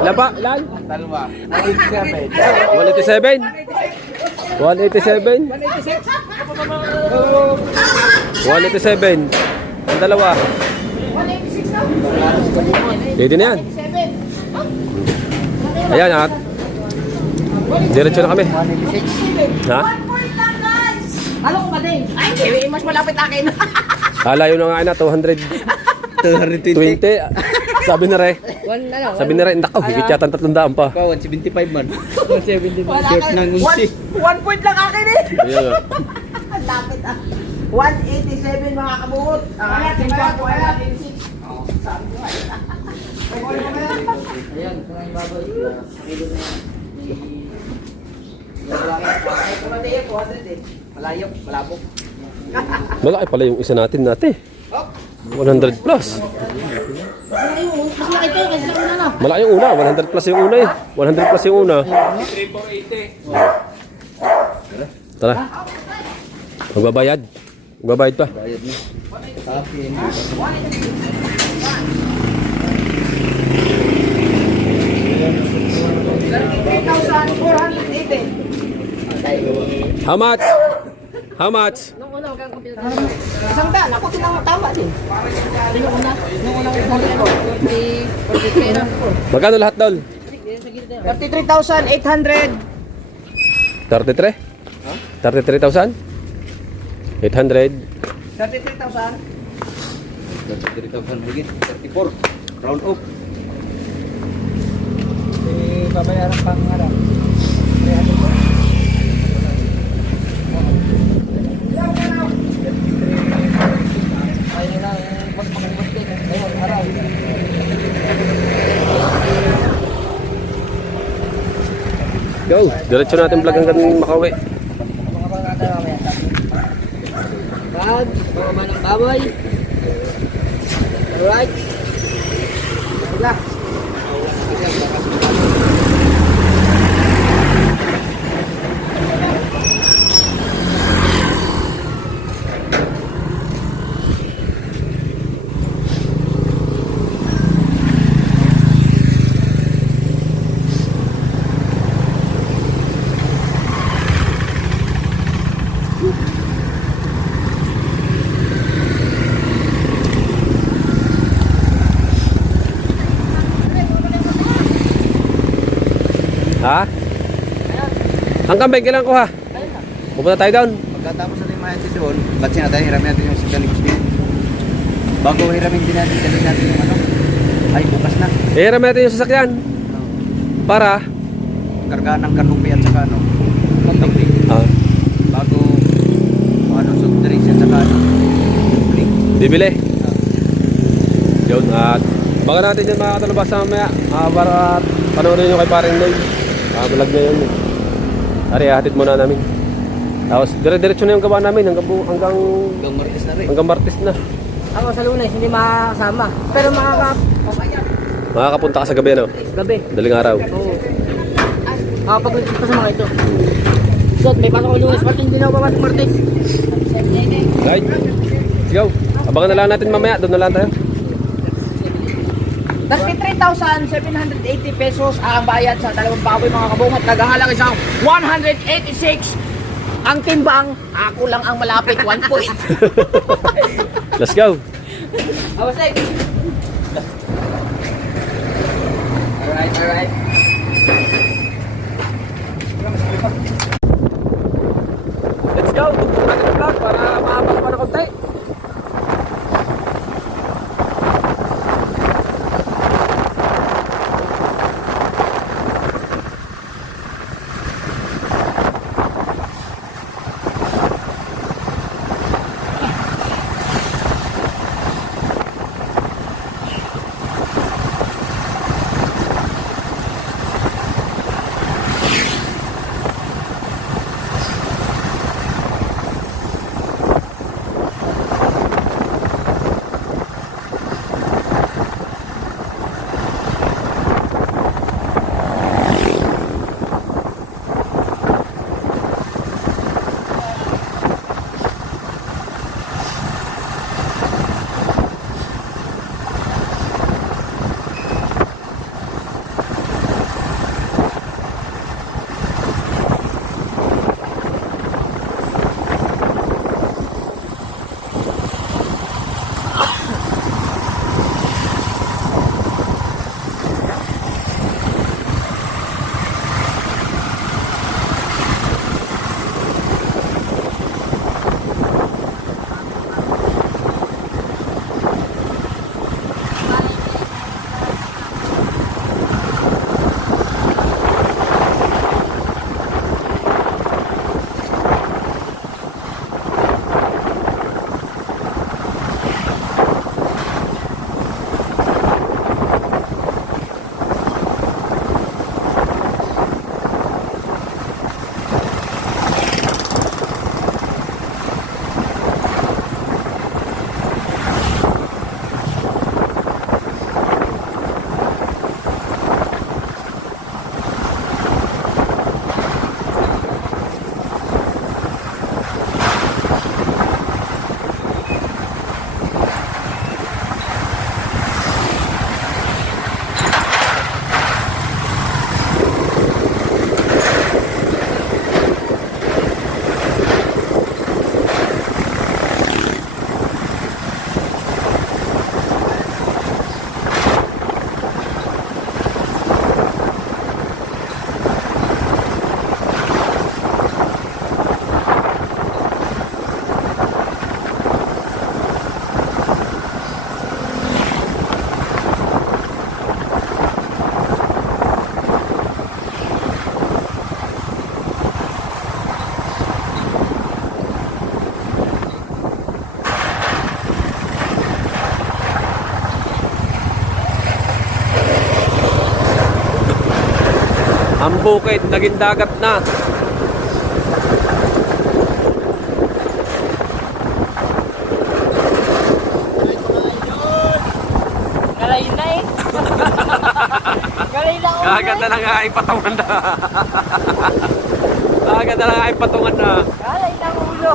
Ilan pa? Ilan? Dalawa. 97. 187? 187? 187. Ang dalawa. 186 na? Pwede na yan. 187. Ayan at. Diretso na kami. 186. Ha? Halo ko ba din? Ay, hindi. Mas malapit akin. Halayo na nga na 200. 220. 20. Sabi na re. Sabi na re, nako, higit yata 300 pa. 175 man. 175. Wala Short ka. ng unsi. 1 point lang akin eh. Ayan o. Ang lapit ah. 187 mga kabungot. Ang ating kapo ay 186. Sabi ko nga. Ayan, ito nga yung baboy. Ay, kumati yan, 200 eh. Malayo, malabo. Malaki pala yung isa natin. 100 plus. Mas makita yun kasi sa una na. Malaki yung una. 100 plus yung una eh. 100 plus yung una. 3480. Tara. Magbabayad. Magbabayad pa. Bayad na. Akin. How much? How much? Isang daan, ako tinama din. Nung unang huli ko, 43 lang po. Magkano lahat dol? 33,800. 33? 33,000? 800? 33,000. 33,000 higit. 34. Round up. Babayaran pang harap. Go! Diretso natin vlog hanggang makauwi. Bag, bumama ng baboy. Alright. Relax. Ha? Ang kambing, kailangan ko ha? Pupunta tayo doon. Pagkatapos natin mahati doon, batsin natin, hiramin natin yung signaling gusto yun. Bago hiramin din natin, dalhin natin yung ano. Ay, bukas na. Ihiram natin yung sasakyan. Para? Kargaan ng kanupi at saka ano. Kambing. Ah. Bago, ano Bibili. Yun, at baka natin yun mga katalabasa mamaya. Para panoorin nyo kay Paring Noy. Vlog niya yun. Ari, hatid muna namin. Tapos, dire-diretso na yung gawa namin hanggang Martes na rin. hanggang Martes na. Ako sa Lunes, hindi makakasama. Pero Makakapunta ka sa gabi, ano? gabi. Daling araw. Oo. Pag-ulit pa sa mga ito. So, may pasok ko Lunes, Martes, hindi na ako papasok Martes. Right? Let's go. Abangan na lang natin mamaya. Doon na lang tayo. Tapos may 3,780 pesos ang bayad sa dalawang baboy mga kabungot. Naghahalang isang 186. Ang timbang, ako lang ang malapit, 1 point. Let's go. I was like, alright. Let's go. Tugtog natin ang vlog para makapag pa na konti. Ang bukid, naging dagat na. Galay na eh. Galay na ulo. Kaganda lang ang aking patungan na. Kaganda lang ang aking patungan na. Galay na ulo.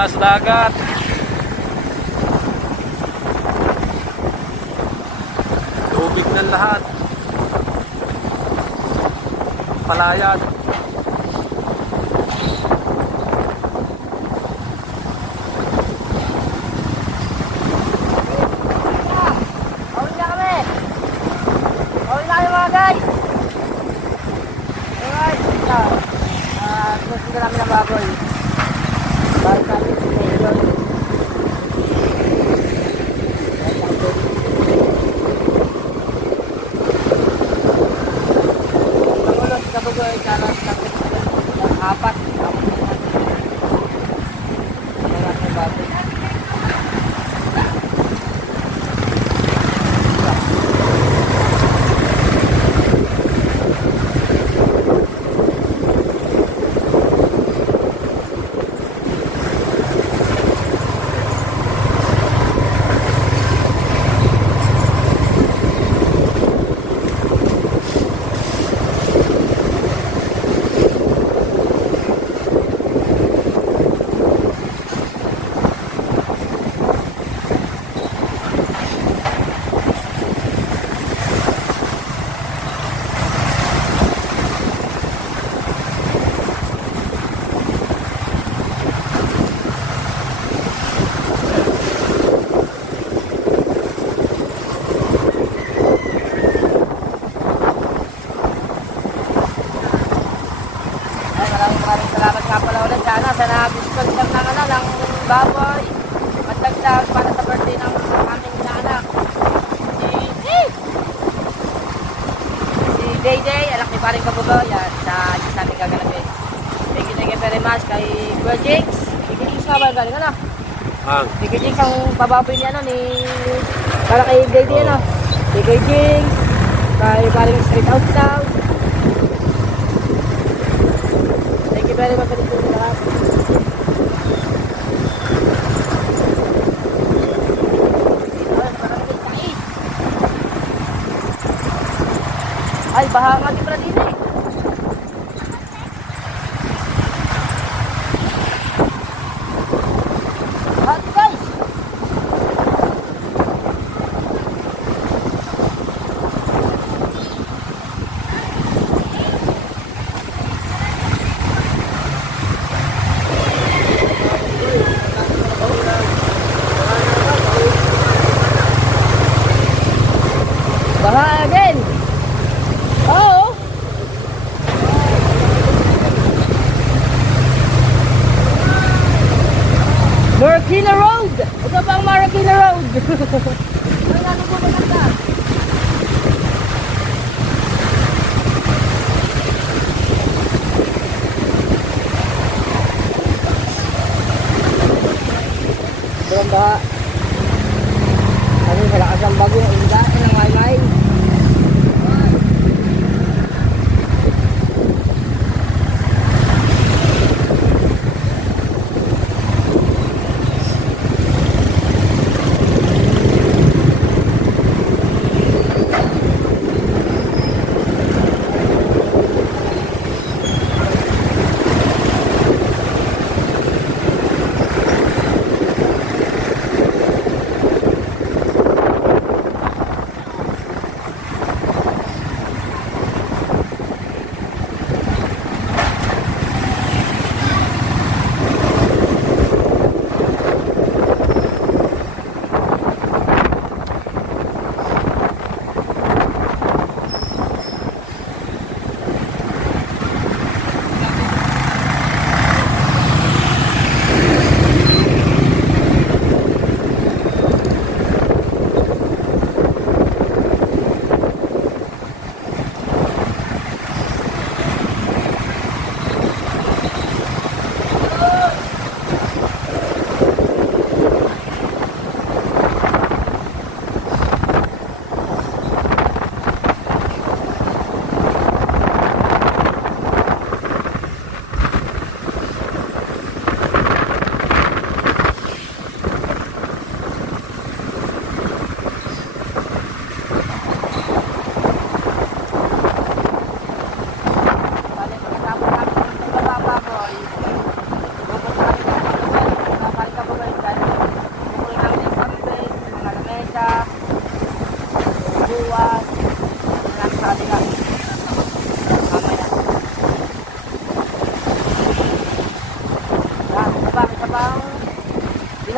mula sa dagat. Tubig ng lahat. Palayan. Huli na kami! Huli na kami mga guys! Alright, ito. Gusto namin ng baboy. Balik natin sa mayor. Pangulos sa baboy, karas apat. Marami baboy. Maraming salamat nga pala ulit sana sa nag-discount lang ng ng baboy at dagdag para sa birthday ng aming anak si Day, anak ni Paring Kabugo, yan sa namin gagalapin. Thank you very much kay Kuya Jinx. Kuya Jinx nga ba galing ano? Si Kuya Jinx ang pababoy niya ni para kay Day ano? Si Kuya Jinx, kay Paring Street Out Town. Thank you very much for the lahat. Ay, baha nga di pala din eh. Hot guys! Baha again! Oo! Marikina Road! Ito pa ang Marikina Road! Ay, ano po maganda? Sobrang baha. Ano, malakas ang bagong inda ng may-may.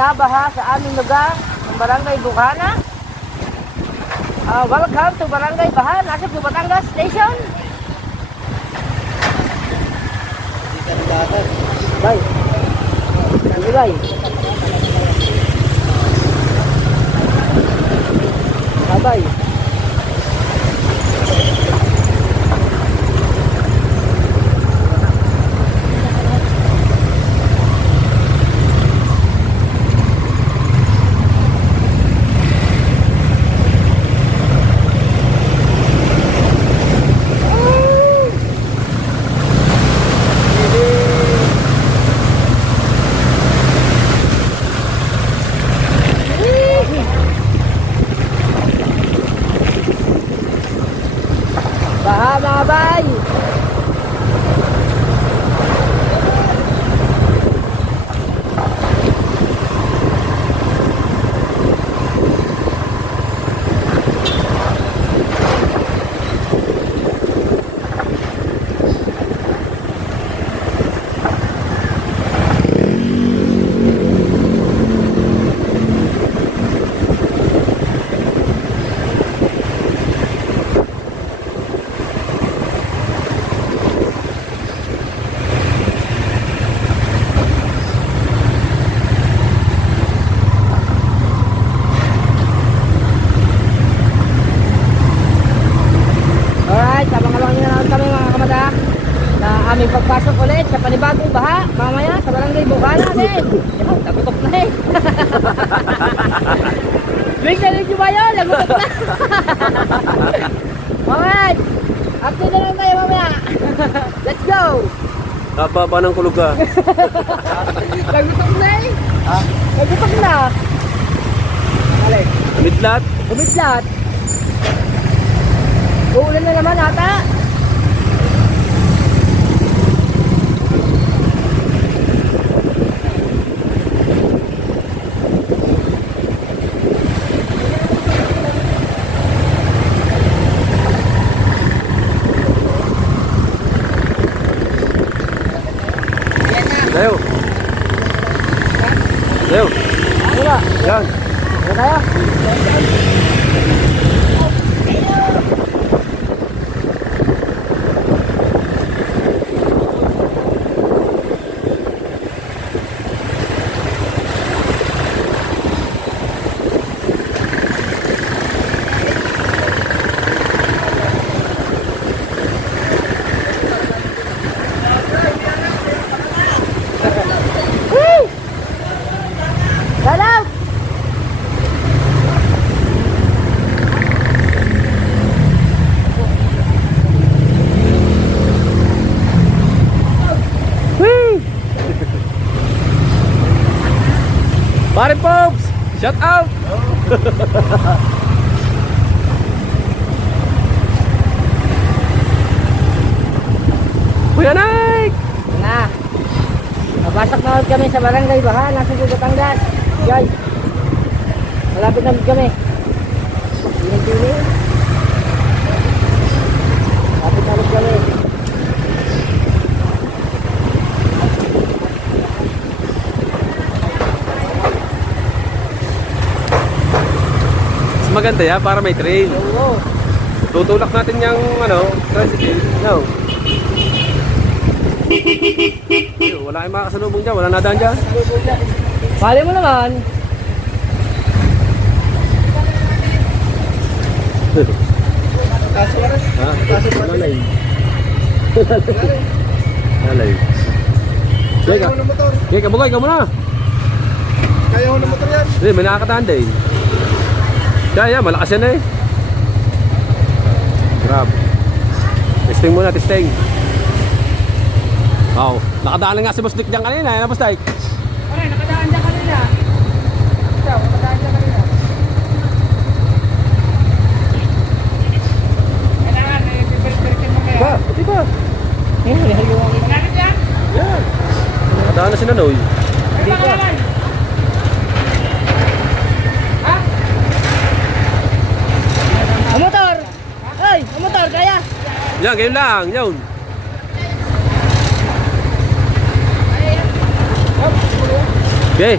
binabaha sa aming lugar ng Barangay Bukana. Welcome to Barangay Baha, nasa Batangas Station. Bye. Bye. Bye. Baha mga bay! Alright, abang-abang nyo na kami mga kamada na aming pagpasok ulit sa panibagong baha mamaya sa Barangay Bukana din. Nagutok na eh. Wait na rin ba yun? Nagutok na. Alright, update na lang tayo mamaya. Let's go! Kapaba ng kulog ka. Nagutok na eh. Nagutok na. Alay, Midlat. umidlat. Uulan na naman ata. Leo. Leo. Ano ba? Yan. Ano tayo? Woo! Shout out! Woo! Pare Pops! Shout out! Kuya Nike! Na. Nabasak na ulit kami sa Barangay Baha, nasa Batangas. Guys. Malapit na ulit kami. Pinag-dili. Malapit na ulit kami. Mas maganda yan para may trail. Oo. Tutulak natin yung tricycle. No. Wala kayong makakasalubong dyan. Wala nadaan dyan. Pali mo naman. Ha? Lalay. Lalay. Kaya ho ng motor. Okay, kabugay ka muna. Kaya ho ng motor yan. Hindi, may nakakatanda eh. Kaya, malakas yan eh. Grab. Testing muna, testing. Wow, nakadaan nga si Boss Dick dyan kanina. Yan na, Boss Dick. Ay, nakadaan dyan kanina. Ikaw, nakadaan dyan kanina. Kailangan, piper-perkin mo kaya. Ba, pati ba? Nakadaan dyan? Yan. Nakadaan na si Nanoy. Hindi pa. Ha? Ang motor! Ay, ang motor, kaya! Yan, ganyan lang. Yun. Okay.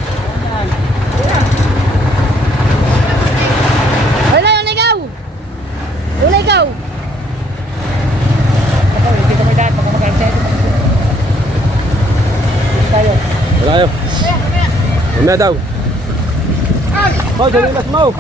Mamaya daw. Hoy, dali mas mo.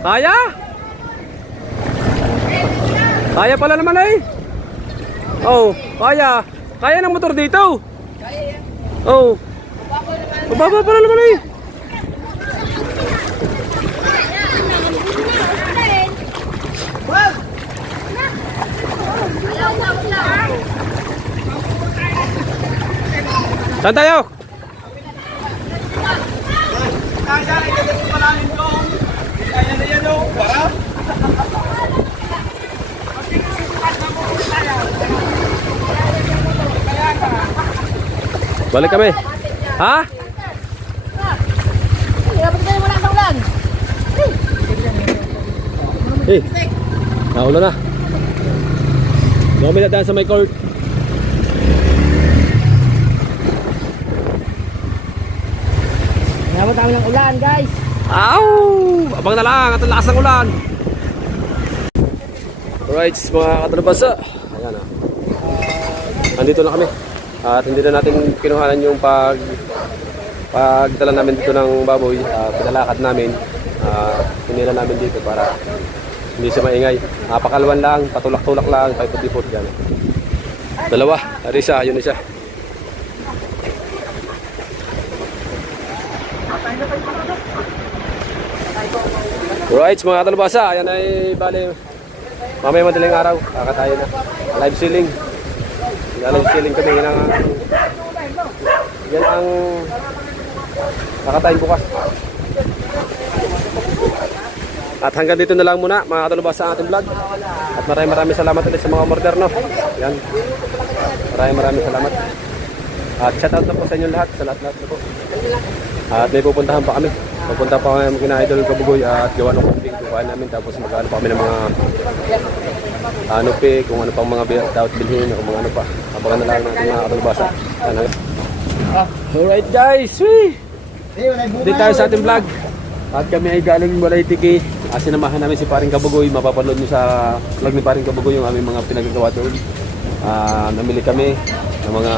Kaya? Kaya pala naman eh. Oh, kaya. Kaya ng motor dito. Kaya yan. Oh. Baba naman. Mababa pala naman eh. Wag! Saan tayo? Kaya, ikagay mo malalim doon. Kaya na yan o. Para. Balik kami. Ha? Dapat kayo wala sa ulan. Eh. Naulan na. Kami na daan sa may court. Dapat kami ng ulan, guys. Aw! Abang na lang at ang lakas ng ulan. Alright, mga katalabasa. Ayan na. Andito na kami. At hindi na natin kinuhanan yung pagdala namin dito ng baboy. Pinalakad namin. Pinila namin dito para hindi siya maingay. Pakalwan lang, patulak-tulak lang, paipot-ipot. Yan. Dalawa. Ari siya, yun na siya. Alright, mga katalabasa. Ayan ay bali. Mamaya madaling araw. Kakatayo na. Live ceiling. Live ceiling kami. Yan ang kakatayin bukas. At hanggang dito na lang muna mga katalabasa ang ating vlog. At maraming salamat ulit sa mga order, no? Yan. Maraming salamat. At shoutout na po sa inyo lahat. Sa lahat-lahat na po. At may pupuntahan pa kami. Pupunta pa kami kina Idol Kabugoy at gawa ng camping. Kukain namin tapos mag-ano pa kami ng mga kung ano pang mga dapat bilhin o mga ano pa. Abangan na lang natin mga katalabasa. Alright guys, dito tayo sa ating vlog. At kami ay galing Balaytiki. Sinamahan namin si Paring Kabugoy. Mapapanood nyo sa vlog ni Paring Kabugoy yung aming mga pinagagawa doon. Namili kami ng mga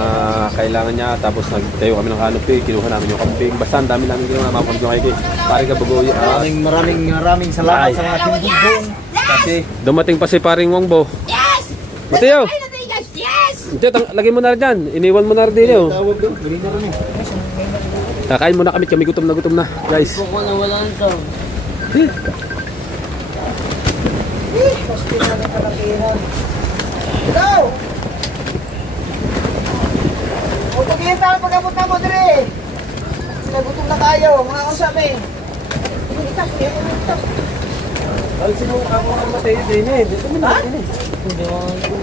kailangan niya. Tapos nagtayo kami ng canopy. Kinuha namin yung camping. Basta ang dami namin ginawa. Mapapanood nyo kay Paring Kabugoy. Maraming salamat sa mga tindong. Kasi dumating pa si Paring Wangbo. Yes! Mateo! Yes! Lagay mo na rin dyan. Iniwan mo na rin din yun. Tawag doon. Gawin na rin eh. Kakain muna kami. Kami gutom na guys. Wala nang sound. Ikaw! O pag-iinta ang pag-abot na mo, dire! Sinagutom na tayo, mga kasabi. Alisin mo ako ng Mateo din eh. Dito mo na rin eh.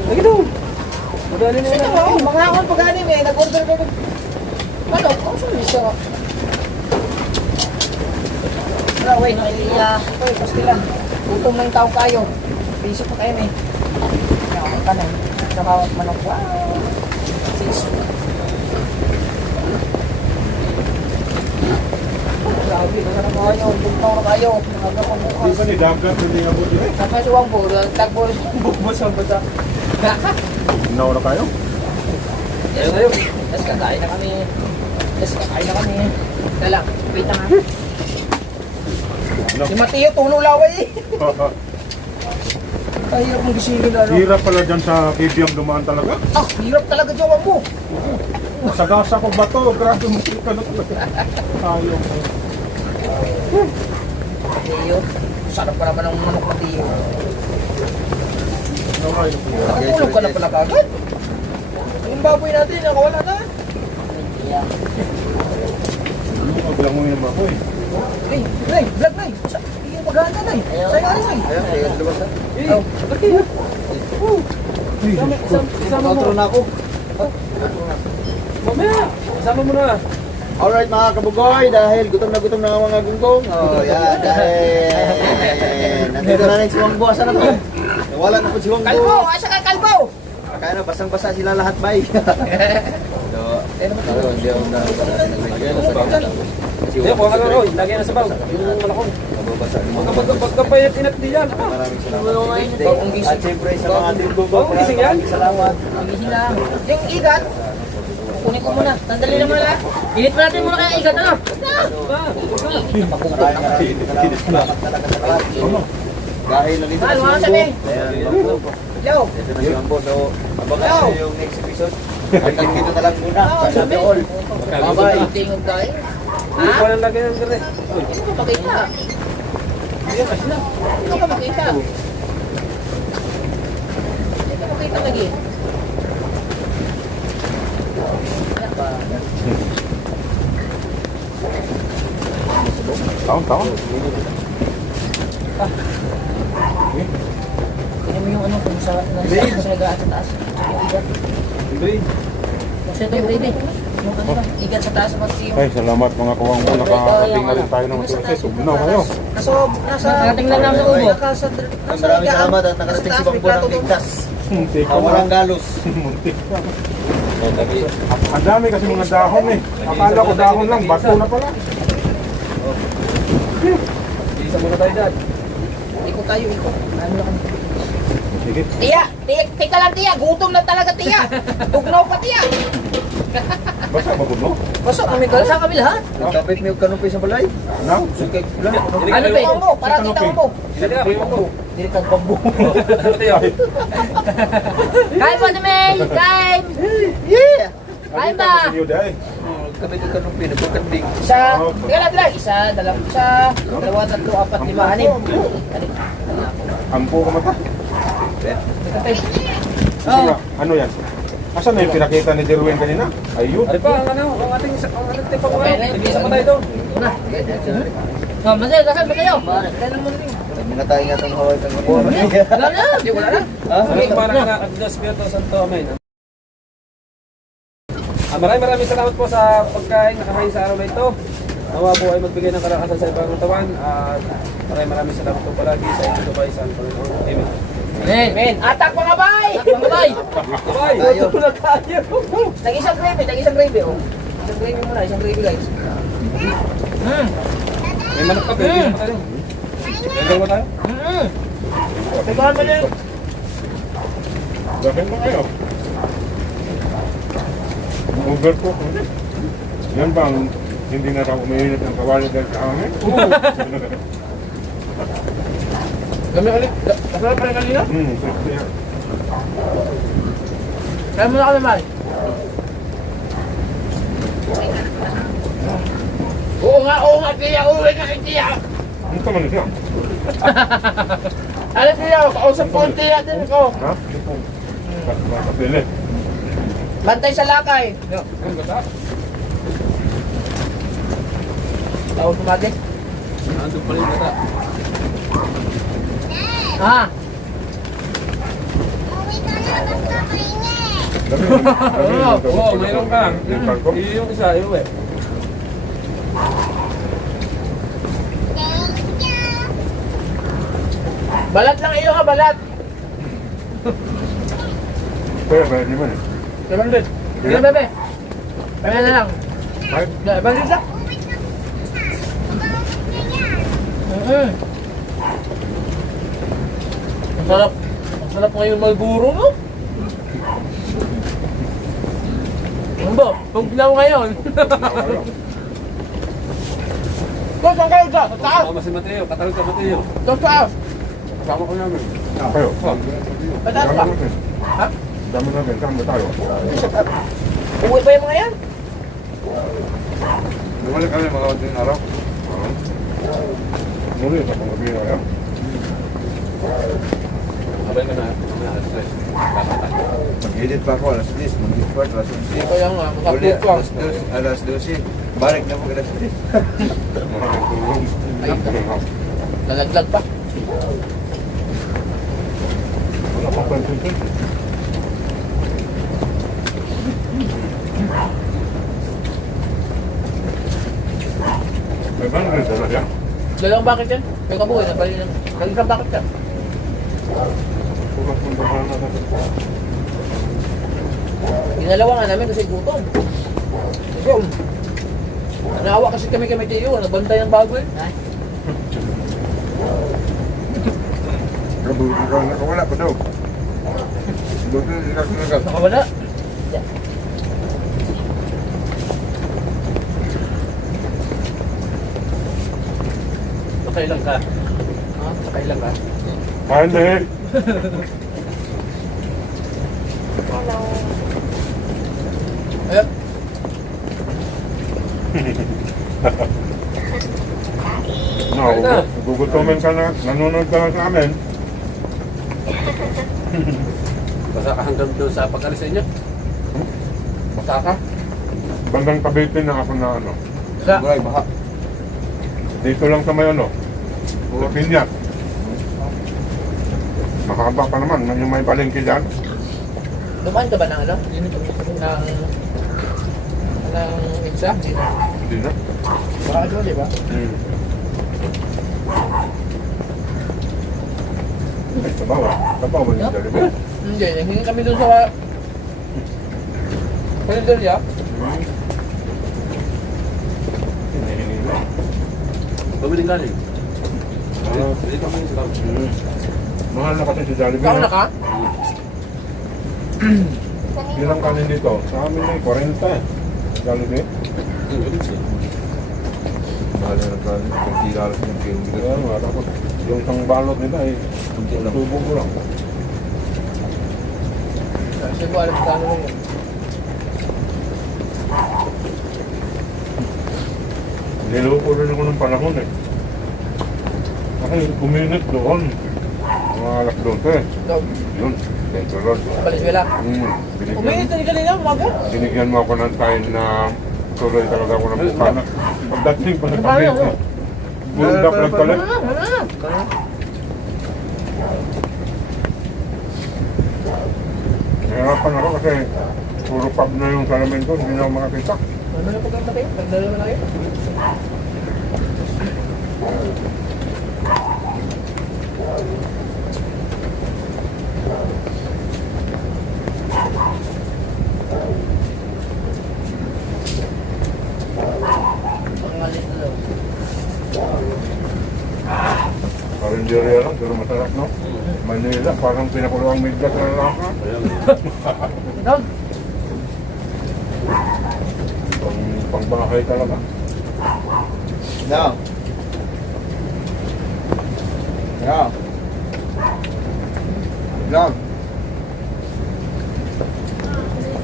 Lagi daw. Madali na Sige mo, mga akong pag-anim eh, nag-order ka ng... Ano? Ang sabi siya? Wala, wait. Ito eh, pastila. Gutom na yung tao kayo. Piso pa kayo eh. Nakakot ka na eh. Nakakot manok. Wow! Sis. Grabe, nasarap mo kayo. Bugtaw na kayo. Nakagap ang bukas. Di ba ni Dagat hindi nga buti eh? Saka si Wangbo, tagbo bukbos ang bata. Nauna kayo? Yes, kayo. Yes, kakain na kami. Yes, kakain na kami. Dala, wait na nga. Si Mateo, tulo laway eh. Hirap mong gisingin ano. Hirap pala dyan sa Bibiang dumaan talaga. Hirap talaga dyan Wangbo. Sagasa ko ba to? Grabe mo ka na talaga. Ayaw. Mateo, sarap pa naman ang manok Mateo. Okay. Nakatulog ka na pala kagad. Yung baboy natin, nakawala na. Huwag lang mo yung baboy. Ay, vlog na eh. Hindi yung maganda na eh. Sa'yo ano eh. Ayaw, lumasa. Oh, bakit? Isama mo. na ako. Mamaya. Isama mo na. Alright mga kabugoy, dahil gutom na ang mga gunggong. Oh, yan. Dahil nandito na rin si Wangbo. Asa na to? Wala na po si Wangbo. Kalbo! Asa ka kalbo? Kaya na, basang-basa sila lahat, bay. Hindi, kuha ka na Roy. Lagyan na sa baw. Yung malakong. Pagkapayat inat di yan. Maraming salamat. Bagong gising. At siyempre sa mga ating Bagong gising yan. salamat. Ang gising lang. Yung igat, kunin ko muna. Sandali naman lang. Init pa natin muna kaya igat, ano? Maraming salamat talaga sa lahat. Dahil nandito Mahal, mga si sabi. Umbo. Yo. Ito na si Umbo. So, abangan nyo yung next episode. Hanggang dito na lang muna. Sana all. Bye-bye. Tingog tayo. Hindi Ha? ko lang lagay ng gare. Hindi ko makita. Hindi ko makita. Hindi ko makita lagi. Ano ba? Taon. Tingnan mo yung ano kung sa nagaan sa taas. Yung igat. Kasi ito yung baby. Yung ano ba? Igat sa taas. Ay, salamat mga kuwang mo. Nakakating na rin tayo ng success. Umnaw kayo. Nakating lang namin sa ubo. Maraming salamat at nakarating si Bambo ng ligtas. Muntik Ang walang galos. Muntik ka. Ang dami kasi mga dahon eh. Akala ko dahon lang, bato na pala. Isa muna tayo dyan. Ikot tayo, ikot. Ano lang. Sige. Tiya! Tika lang tiya! Gutom na talaga tiya! Tugnaw pa tiya! Basta mabuno. Basta kami lahat. Nagkapit mo yung kanupi sa balay. Ano? Sukay lang. Ano ba yung mo? Para kita mo. Isa din ako yung ako. Hindi kang bambu. Ano tayo? Kain po May! Kain! Yeah! Kain ba? Kapit yung kanupi. Nagpapanding. Isa, teka lang. Isa, dalawa, tatlo, apat, lima, anim. Ampo ka mata. Oh. Ano yan? Asan na yung pinakita ni Derwin kanina? Ayun. Ano pa ang ating tipa ko ngayon? Nag-isa pa tayo doon. Una. Oh, masaya, kasal ba kayo? Kailan mo rin. Mga tayo nga itong Hawaii kang kapor. Wala na. Di wala na. Sabi ko parang na Agnes Espiritu Santo, amen. Maraming salamat po sa pagkain nakakain sa araw na ito. Nawa po ay magbigay ng kalakasan sa ibang katawan. At maraming salamat po palagi sa inyo gabay sa Panginoon. Amen. Amen. Atak mga bay! Atak mga bay! Bye! Tayo. Ito na tayo! Nag-isang gravy, oh. Isang gravy muna, isang gravy guys. May manok ka, pwede mo tayo. Pwede mo tayo? Tebahan mo yun. Dahin mo kayo. Overcook. Yan bang hindi na raw umiinit ang kawali dahil sa hangin? Kami ulit. Kasal pa rin kanina? Safety yan. Kaya muna kami, Mal. Oo nga, tiya. Uwi nga kay tiya. Ano ka man siya? Ano tiya? Kausap ko ang tiya din ko. Ha? Kapili. Bantay sa lakay. Tawag tumagi. Nandun pa rin bata. Ah. Oo, mayroon ka. Yung isa, yung eh. Balat lang iyo ha, balat. Kaya bayad naman eh. Diyan din. Diyan bebe. Kaya na lang. Right? Diyan din sa. Ang sarap. Ang sarap ngayon Malboro, no? Ano ba? Paglaw ngayon. Ko, saan kayo dyan? Sa taas? Kasama si Mateo, katalog ka Mateo. Sa taas? Kasama ko namin. Kayo. Pataas ba? Ha? Dami natin. Saan ba tayo? Uwi ba yung mga yan? Bumalik kami mga konting araw. Muli sa panggabi na kaya. Abay ka na. Alas 3. Mag-edit pa ako. Alas 10. Mag-report. Alas 11. Kaya nga, Uli, makapit ko. alas 12. Balik na po alas 10. Mga nagtulong. Lalaglag pa. Wala pang pansin. May bang rin talaga? Dalawang bakit yan? May kabuhay na bali lang. Dalawang bakit yan? Pulas mong bahala na natin. Ginalawa nga namin kasi gutom. Kasi naawa kasi kami Tiyo, nagbantay ng bago eh. Buti ka nakawala pa daw. Buti hindi ka sinagal. Nakawala. Nakailang ka. Ha? Kailan ka? Hindi. Ayun. No, gugutumin ka na. Nanonood ka na sa amin. Basta ka hanggang doon sa pag-alis sa inyo. Basta ka. Bandang Cavite na ako na ano. Sa? Buray, baha. Dito lang sa may ano. Sa Piñat. Makahaba pa naman. Yung may palengke dyan. Dumaan ka ba ng ano? Ng Itza? Hindi na. Baka doon, di ba? Ay, sabaw. Sabaw ba yung Jollibee? Hindi, hindi kami doon sa Kalendarya. Hinihingi na. Pabiling galing. Ah, Dito kami sa mahal na kasi si Jollibee. Ikaw na no? ka? Ilang kanin dito? Sa amin ay 40 eh. Jollibee. Mahal na kanin. Kunti lalas ng kilo. Kaya nga, tapos yung isang balot nila ay tubo ko lang. Kasi ko alam sa ano yun. Niloko rin ako ng panahon eh. Kasi kuminit doon. Mga alas 12. Ikaw, Yun, thank you Lord. Valenzuela. Binigyan, na kanina, umaga. binigyan mo ako ng time na tuloy talaga ako ng bukana. Pagdating pa sa Cavite, buldak nagkalit. Nahirapan ako kasi puro pub na yung salamin ko, hindi na ako makakita. Ano yung pagkakita kayo? Nagdala mo na kayo? Ang alis na daw. Karinderya lang, pero masarap no? Manila, parang pinakuluang midgat na lang ka. Doon. Pangbahay talaga. Now. Yeah. Vlog.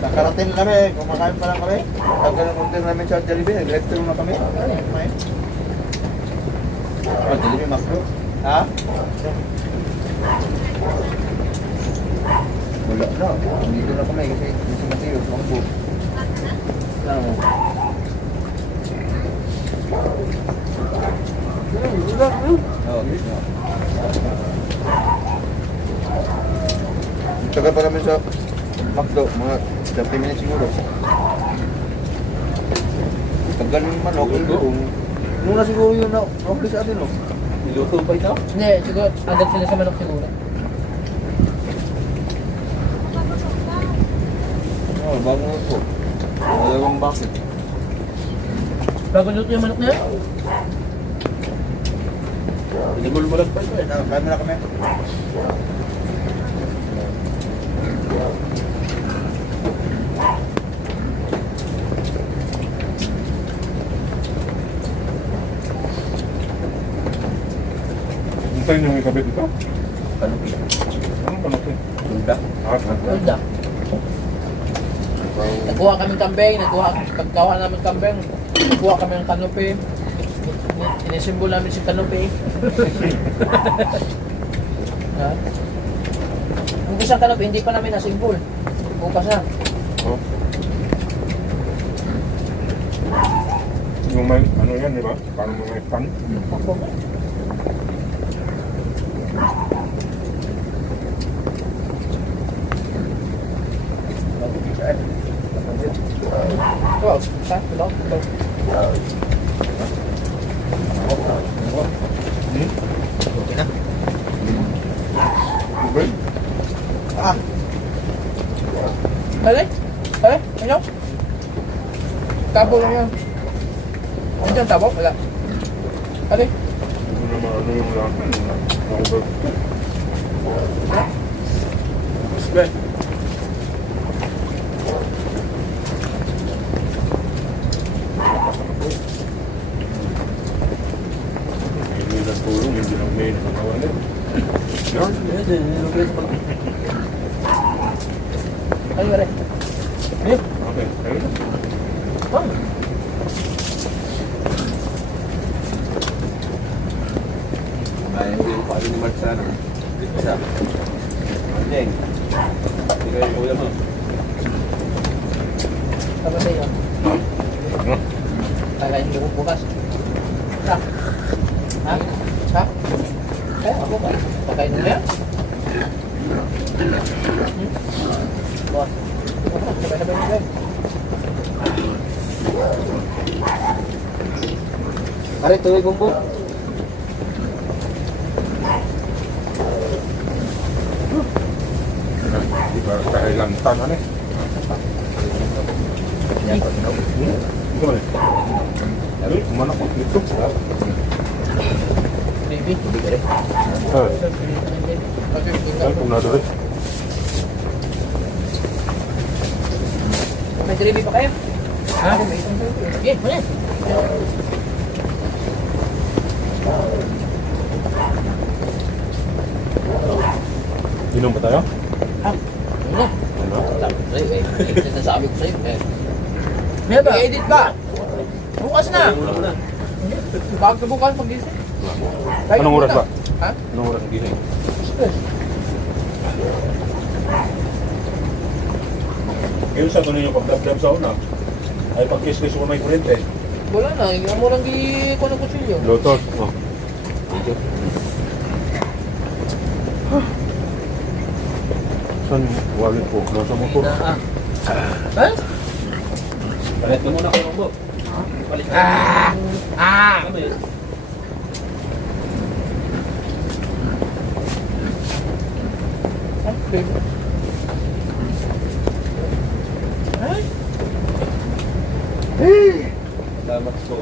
Nakarating na kami, kumakain pa lang kami. Tagal ng order namin sa Jollibee, nag-drive-thru na kami. Oh, Jollibee Macro. Ha? Wala na. Dito na kami kasi si Mateo, sa Ambo. Ano? Oh, tagal pa kami sa McDo, mga 30 minutes siguro. Tagal ng manok, muna siguro yun na okay sa atin, no? Niluto pa ito? Hindi, siguro, agad sila sa manok siguro. Oh, bago na po. Dalawang bakit. Bago luto yung manok na yan? Pinagulmulag pa ito eh. Kaya mo na kami. Hintayin yung ikabit ito? Ano? Anong panapin? Tunda. Hulda. Nagkuha kami kambing, pagkawa namin kambing, nagkuha kami ng kanopi. Inisimbol namin si kanopi. Ha? Ang isang kanopi, hindi pa namin nasimbol. Bukas na. Oh. Yung may, ano yan, di ba? Parang may pan. Wow, sa hello. Okay na. Okay? Ah! Dali. Ano? Tabo lang yan. Ano dyan, tabo? Wala. Dali. Hindi ko naman ano yung lahat. Hindi na tulong, hindi lang may nakawan niya. Ay, wala. Okay, ayun. Ay, hindi ko pa rin ni Mark sa ano. Isa. Andeng. Hindi kayo kuya mo. Tama na yun. Kakain niyo ko bukas. Ha? Ha? Ha? Eh, ako ba? Pakain mo yan? Boss. Sabay na ba niyo yan? Pare, tuloy bumbo. Di ba kahit lantan ano eh? Ito ba eh? Ay, kumanak ko dito. Baby, hindi ka rin. Ay, kumnado rin. May delivery pa kayo? Ha? Sige, wala. Inom ba tayo? Ano? Ano? Nasabi ko sa'yo. Edit ba? Bukas na. Bakit na bukas pag-isip? Anong oras ba? Ha? Anong oras ang gising? Ngayon sa tuloy yung pag-dab-dab sa una, ay pag-kiss-kiss mo may kurente. Wala na, yung mo lang ko ng kutsilyo. Lotos. Oh. Saan yung wallet ko? Nasa motor. Ha? Palit ka muna kayo mo. Palit ka. Ano yun? Salamat po.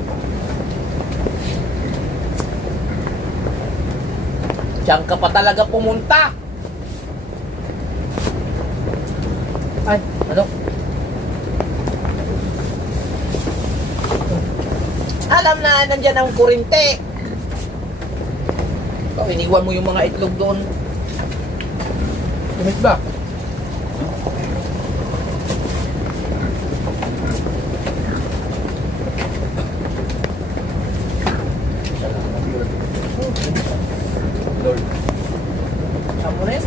Diyan ka pa talaga pumunta. Ay, ano? Alam na, nandyan ang kurinte. Ikaw, iniwan mo yung mga itlog doon. Tumit ba? Lord. Saan mo rin?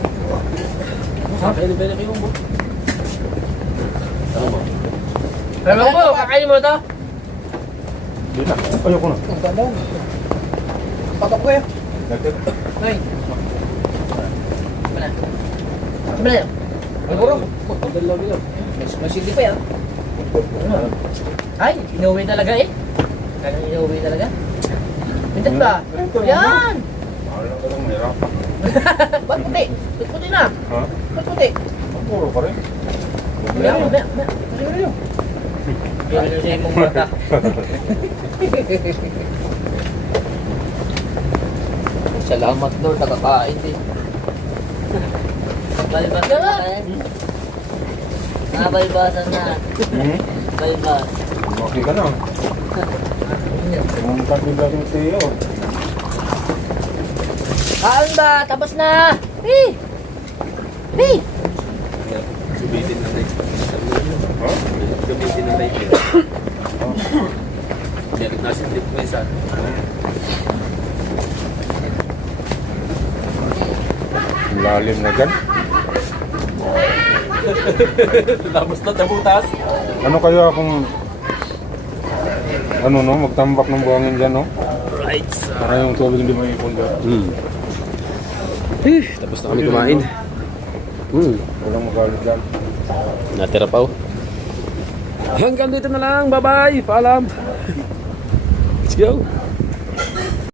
Pwede kayo mo. Ano mo? Alam mo, kakain mo ito? Di na. Ayoko na. Ang ganda. Patok ko yun. Nagkat. Ay. Mana? Mana? Ay, bro. Pagdal lang yun. May sildi pa yan. Ay, inuwi talaga eh. Kaya inuwi talaga. Mintat ba? Yan! Mahal lang talagang mahirap. Ba't puti? Ba't puti na? Ha? Ba't puti? Ang puro pa rin. Maya, maya, maya. Yan yung sa'yo mong bata. Salamat Lord, nakakain din. Balbasan na eh. Nabalbasan na. Hmm? Balbas. Okay ka na. Pumunta bigla yung Teo. Kaan ba? Tapos na! Hey! Hey! Subitin na next. Ha? Subitin na next. Meron na si Trip mo isa. Ang lalim na dyan. Tapos na tabutas. Ano kaya kung ano no, magtambak ng buhangin dyan no? Right. Para yung tubig hindi maipon dyan. Tapos na kami kumain. Walang magalit dyan. Natira pa oh. Hanggang dito na lang. Bye-bye. Paalam. Let's go.